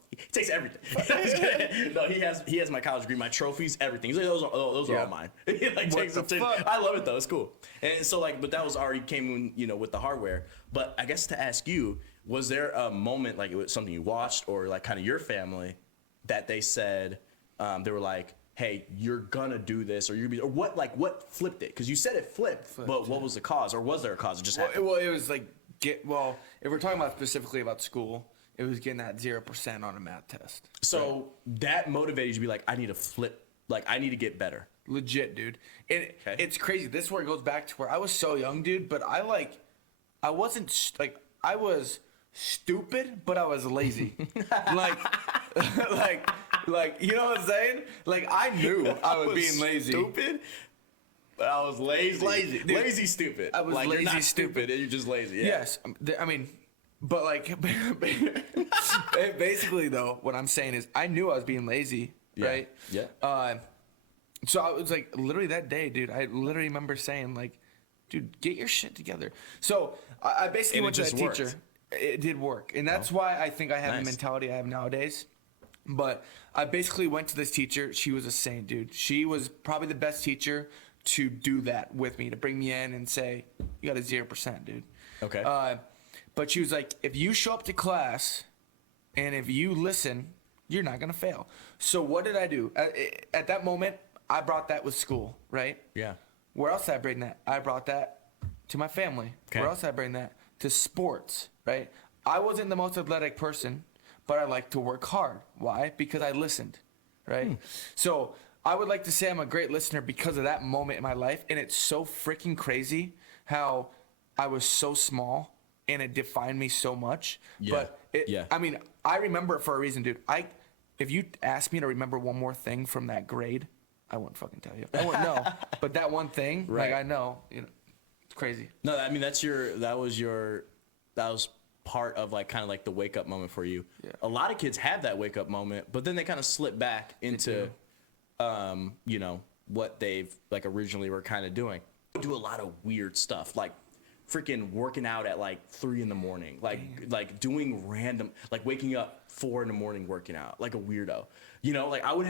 he takes everything. No, he has my college degree, my trophies, everything. He's like, those are all mine. He takes them. I love it though. It's cool. And so but that was already came with the hardware. But I guess to ask you, was there a moment like it was something you watched or like kind of your family that they said, they were like, hey, you're gonna do this, or what flipped it? Because you said it flipped, but what was the cause, or was there a cause? It just happened? Well, it was like if we're talking about specifically about school, it was getting that 0% on a math test. So that motivated you to be like, I need to flip, like I need to get better. Legit, dude. And it's crazy. This is where it goes back to where I was so young, dude. But I wasn't like I was stupid, but I was lazy. like, you know what I'm saying? Like, I knew I was being lazy. Stupid? But I was lazy. Dude. Lazy stupid. I was like, lazy you're not stupid. You're just lazy. Yeah. Yes. I mean, but like, basically though, what I'm saying is I knew I was being lazy, right? Yeah. So I was like, literally that day, dude, I literally remember saying like, dude, get your shit together. So I basically went to that teacher. It did work. And that's why I think I have the mentality I have nowadays. But I basically went to this teacher. She was a saint, dude. She was probably the best teacher to do that with me, to bring me in and say, you got a 0%, dude. Okay. But she was like, if you show up to class and if you listen, you're not going to fail. So what did I do? At that moment, I brought that with school, right? Yeah. Where else did I bring that? I brought that to my family. Okay. Where else did I bring that? To sports, right? I wasn't the most athletic person, but I like to work hard. Why? Because I listened, right? So I would like to say I'm a great listener because of that moment in my life. And it's so freaking crazy how I was so small and it defined me so much. Yeah. But I mean, I remember it for a reason, dude. If you asked me to remember one more thing from that grade, I wouldn't fucking tell you. I wouldn't know. But that one thing, Right. like I know, you know, it's crazy. No, I mean that was part of like kind of like the wake up moment for you. Yeah. A lot of kids have that wake up moment, but then they kind of slip back into you know, what they've like originally were kind of doing. Do a lot of weird stuff, like freaking working out at like 3 a.m, like doing random, like waking up 4 a.m. working out like a weirdo. You know, like we would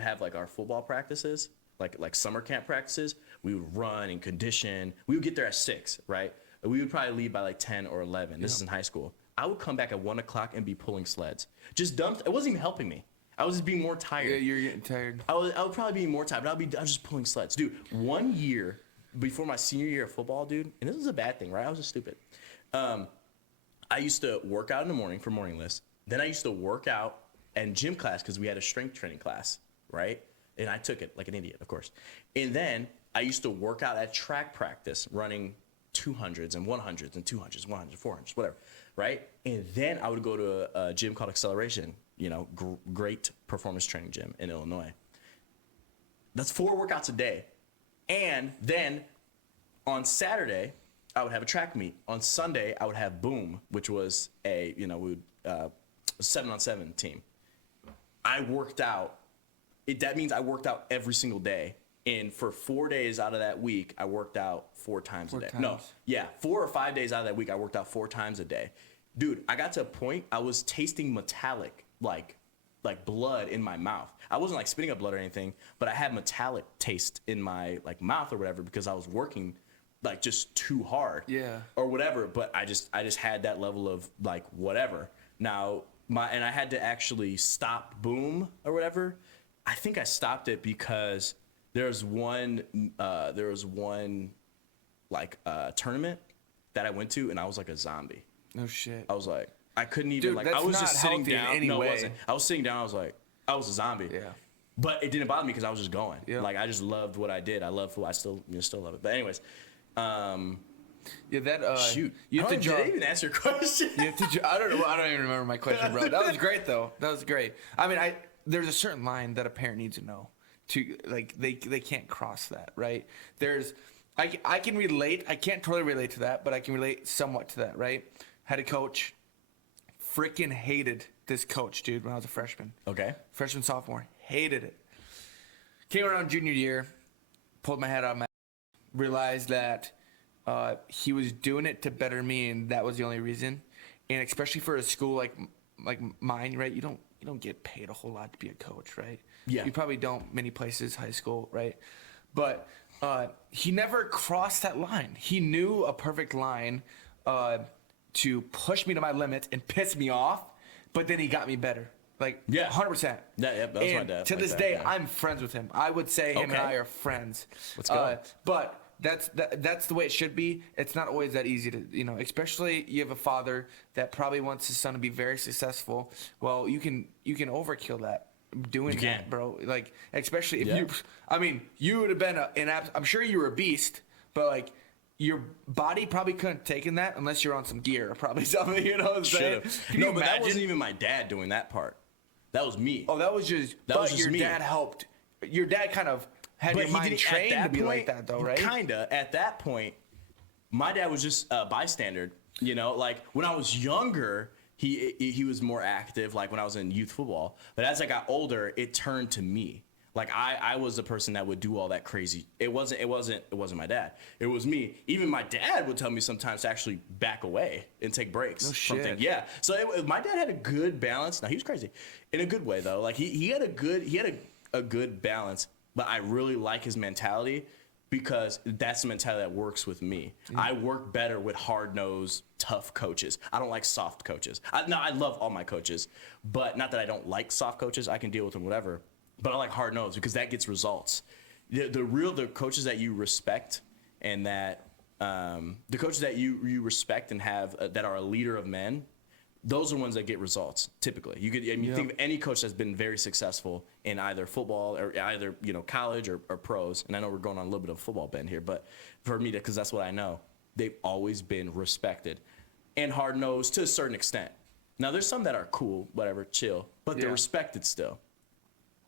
have like our football practices, like summer camp practices. We would run and condition. We would get there at 6, right? We would probably leave by like 10 or 11. This is in high school. I would come back at 1 o'clock and be pulling sleds. Just dumb. It wasn't even helping me. I was just being more tired. Yeah, you're getting tired. I would probably be more tired, but I was just pulling sleds. Dude, 1 year before my senior year of football, dude, and this is a bad thing, right? I was just stupid. I used to work out in the morning for morning list. Then I used to work out in gym class because we had a strength training class, right? And I took it like an idiot, of course. And then I used to work out at track practice, running 200s and 100s and 200s, 100s, 400s, whatever, right? And then I would go to a gym called Acceleration, you know, great performance training gym in Illinois. That's 4 workouts a day. And then on Saturday, I would have a track meet. On Sunday, I would have Boom, which was a 7-on-7 team. I worked out. That means I worked out every single day. And for 4 days out of that week, I worked out 4 times a day. No, yeah, 4 or 5 days out of that week, I worked out 4 times a day. Dude, I got to a point, I was tasting metallic, like blood in my mouth. I wasn't like spitting up blood or anything, but I had metallic taste in my like mouth or whatever because I was working like just too hard. Yeah. Or whatever, but I just had that level of like whatever. Now, and I had to actually stop Boom or whatever. I think I stopped it because there was one tournament that I went to and I was like a zombie. No shit. I was like, I couldn't even, Dude, like, that's I was not just sitting healthy in down. any No, way. it wasn't. I was sitting down. I was like, I was a zombie. Yeah. But it didn't bother me because I was just going. Yeah. Like, I just loved what I did. I love football. I still love it. But anyways, Yeah, that shoot. You have to Did draw. I even answer your question? You have to. I don't know. I don't even remember my question, bro. That was great, though. That was great. I mean, there's a certain line that a parent needs to know. To like, they can't cross that, right? I can relate. I can't totally relate to that, but I can relate somewhat to that, right? Had a coach. Freaking hated this coach, dude, when I was a freshman. Okay. Freshman, sophomore. Hated it. Came around junior year, pulled my head out of my realized that he was doing it to better me, and that was the only reason. And especially for a school like mine, right? You don't get paid a whole lot to be a coach, right? Yeah. You probably don't many places, high school, right? But he never crossed that line. He knew a perfect line to push me to my limits and piss me off, but then he got me better. Like, Yeah. 100%. Yeah, that was my dad. To like this that, day, yeah. I'm friends with him. I would say him and Okay. I are friends. Let's go. But that's the way it should be. It's not always that easy to, especially you have a father that probably wants his son to be very successful. Well, you can overkill that doing You that, can. bro. Like, especially if Yeah. you would have been I'm sure you were a beast, but like, your body probably couldn't have taken that unless you're on some gear or probably something, you know what I'm saying? Should've. Can No, you but that imagine? wasn't even my dad doing that part. That was me. Oh, that was just. Your me. dad helped. Your dad kind of had your mind trained to be like that, though, right? Kinda. At that point, my dad was just a bystander. Like when I was younger, he was more active. Like when I was in youth football. But as I got older, it turned to me. Like I was the person that would do all that crazy. It wasn't my dad. It was me. Even my dad would tell me sometimes to actually back away and take breaks. No from shit. things. Yeah. So my dad had a good balance. Now he was crazy, in a good way though. Like he had a good balance. But I really like his mentality because that's the mentality that works with me. I work better with hard-nosed, tough coaches. I don't like soft coaches. I love all my coaches, but not that I don't like soft coaches. I can deal with them, whatever. But I like hard-nosed because that gets results. The coaches that you respect and that the coaches that you respect and have that are a leader of men, those are ones that get results typically. You think of any coach that's been very successful in either football or either college or pros. And I know we're going on a little bit of a football bend here, but for me, because that's what I know, they've always been respected and hard nosed to a certain extent. Now there's some that are cool, whatever, chill, but they're respected still.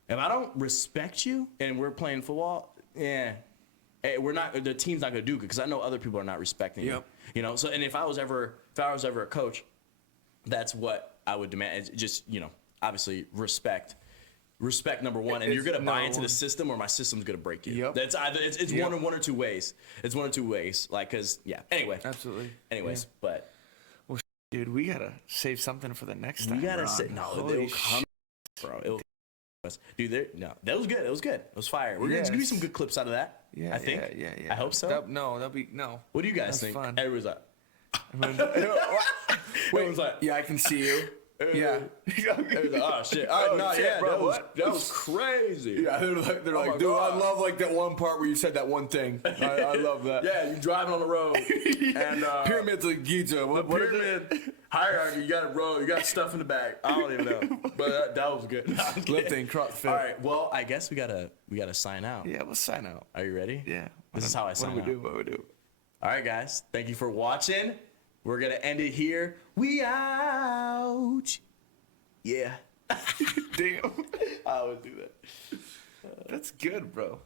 If I don't respect you and we're playing football, we're not. The team's not gonna do good because I know other people are not respecting you. So and if I was ever a coach, that's what I would demand. Is just obviously respect number one, and you're gonna buy into the system, or my system's gonna break you. Yep. That's either it's one or two ways. It's one or two ways. Like Anyway. Absolutely. Anyways, but dude, we gotta save something for the next time. We gotta say it'll come, bro. Dude, that was good. It was good. It was fire. We're gonna do some good clips out of that. Yeah, I think. Yeah. I hope so. That'll be no. What do you guys think? Fun. Everyone's like, Everyone's like, yeah, I can see you. Yeah. Oh shit! Bro, that was crazy. Yeah, they're like, dude, I love like that one part where you said that one thing. I love that. Yeah, you driving on the road and pyramids like Giza. What pyramid hierarchy? You got a road. You got stuff in the back. I don't even know, but that was good. Lifting, CrossFit. All right. Well, I guess we gotta sign out. Yeah, we'll sign out. Are you ready? Yeah. This is how I sign out. What we do? All right, guys. Thank you for watching. We're gonna end it here. We out. Yeah. Damn. I would do that. That's good, bro.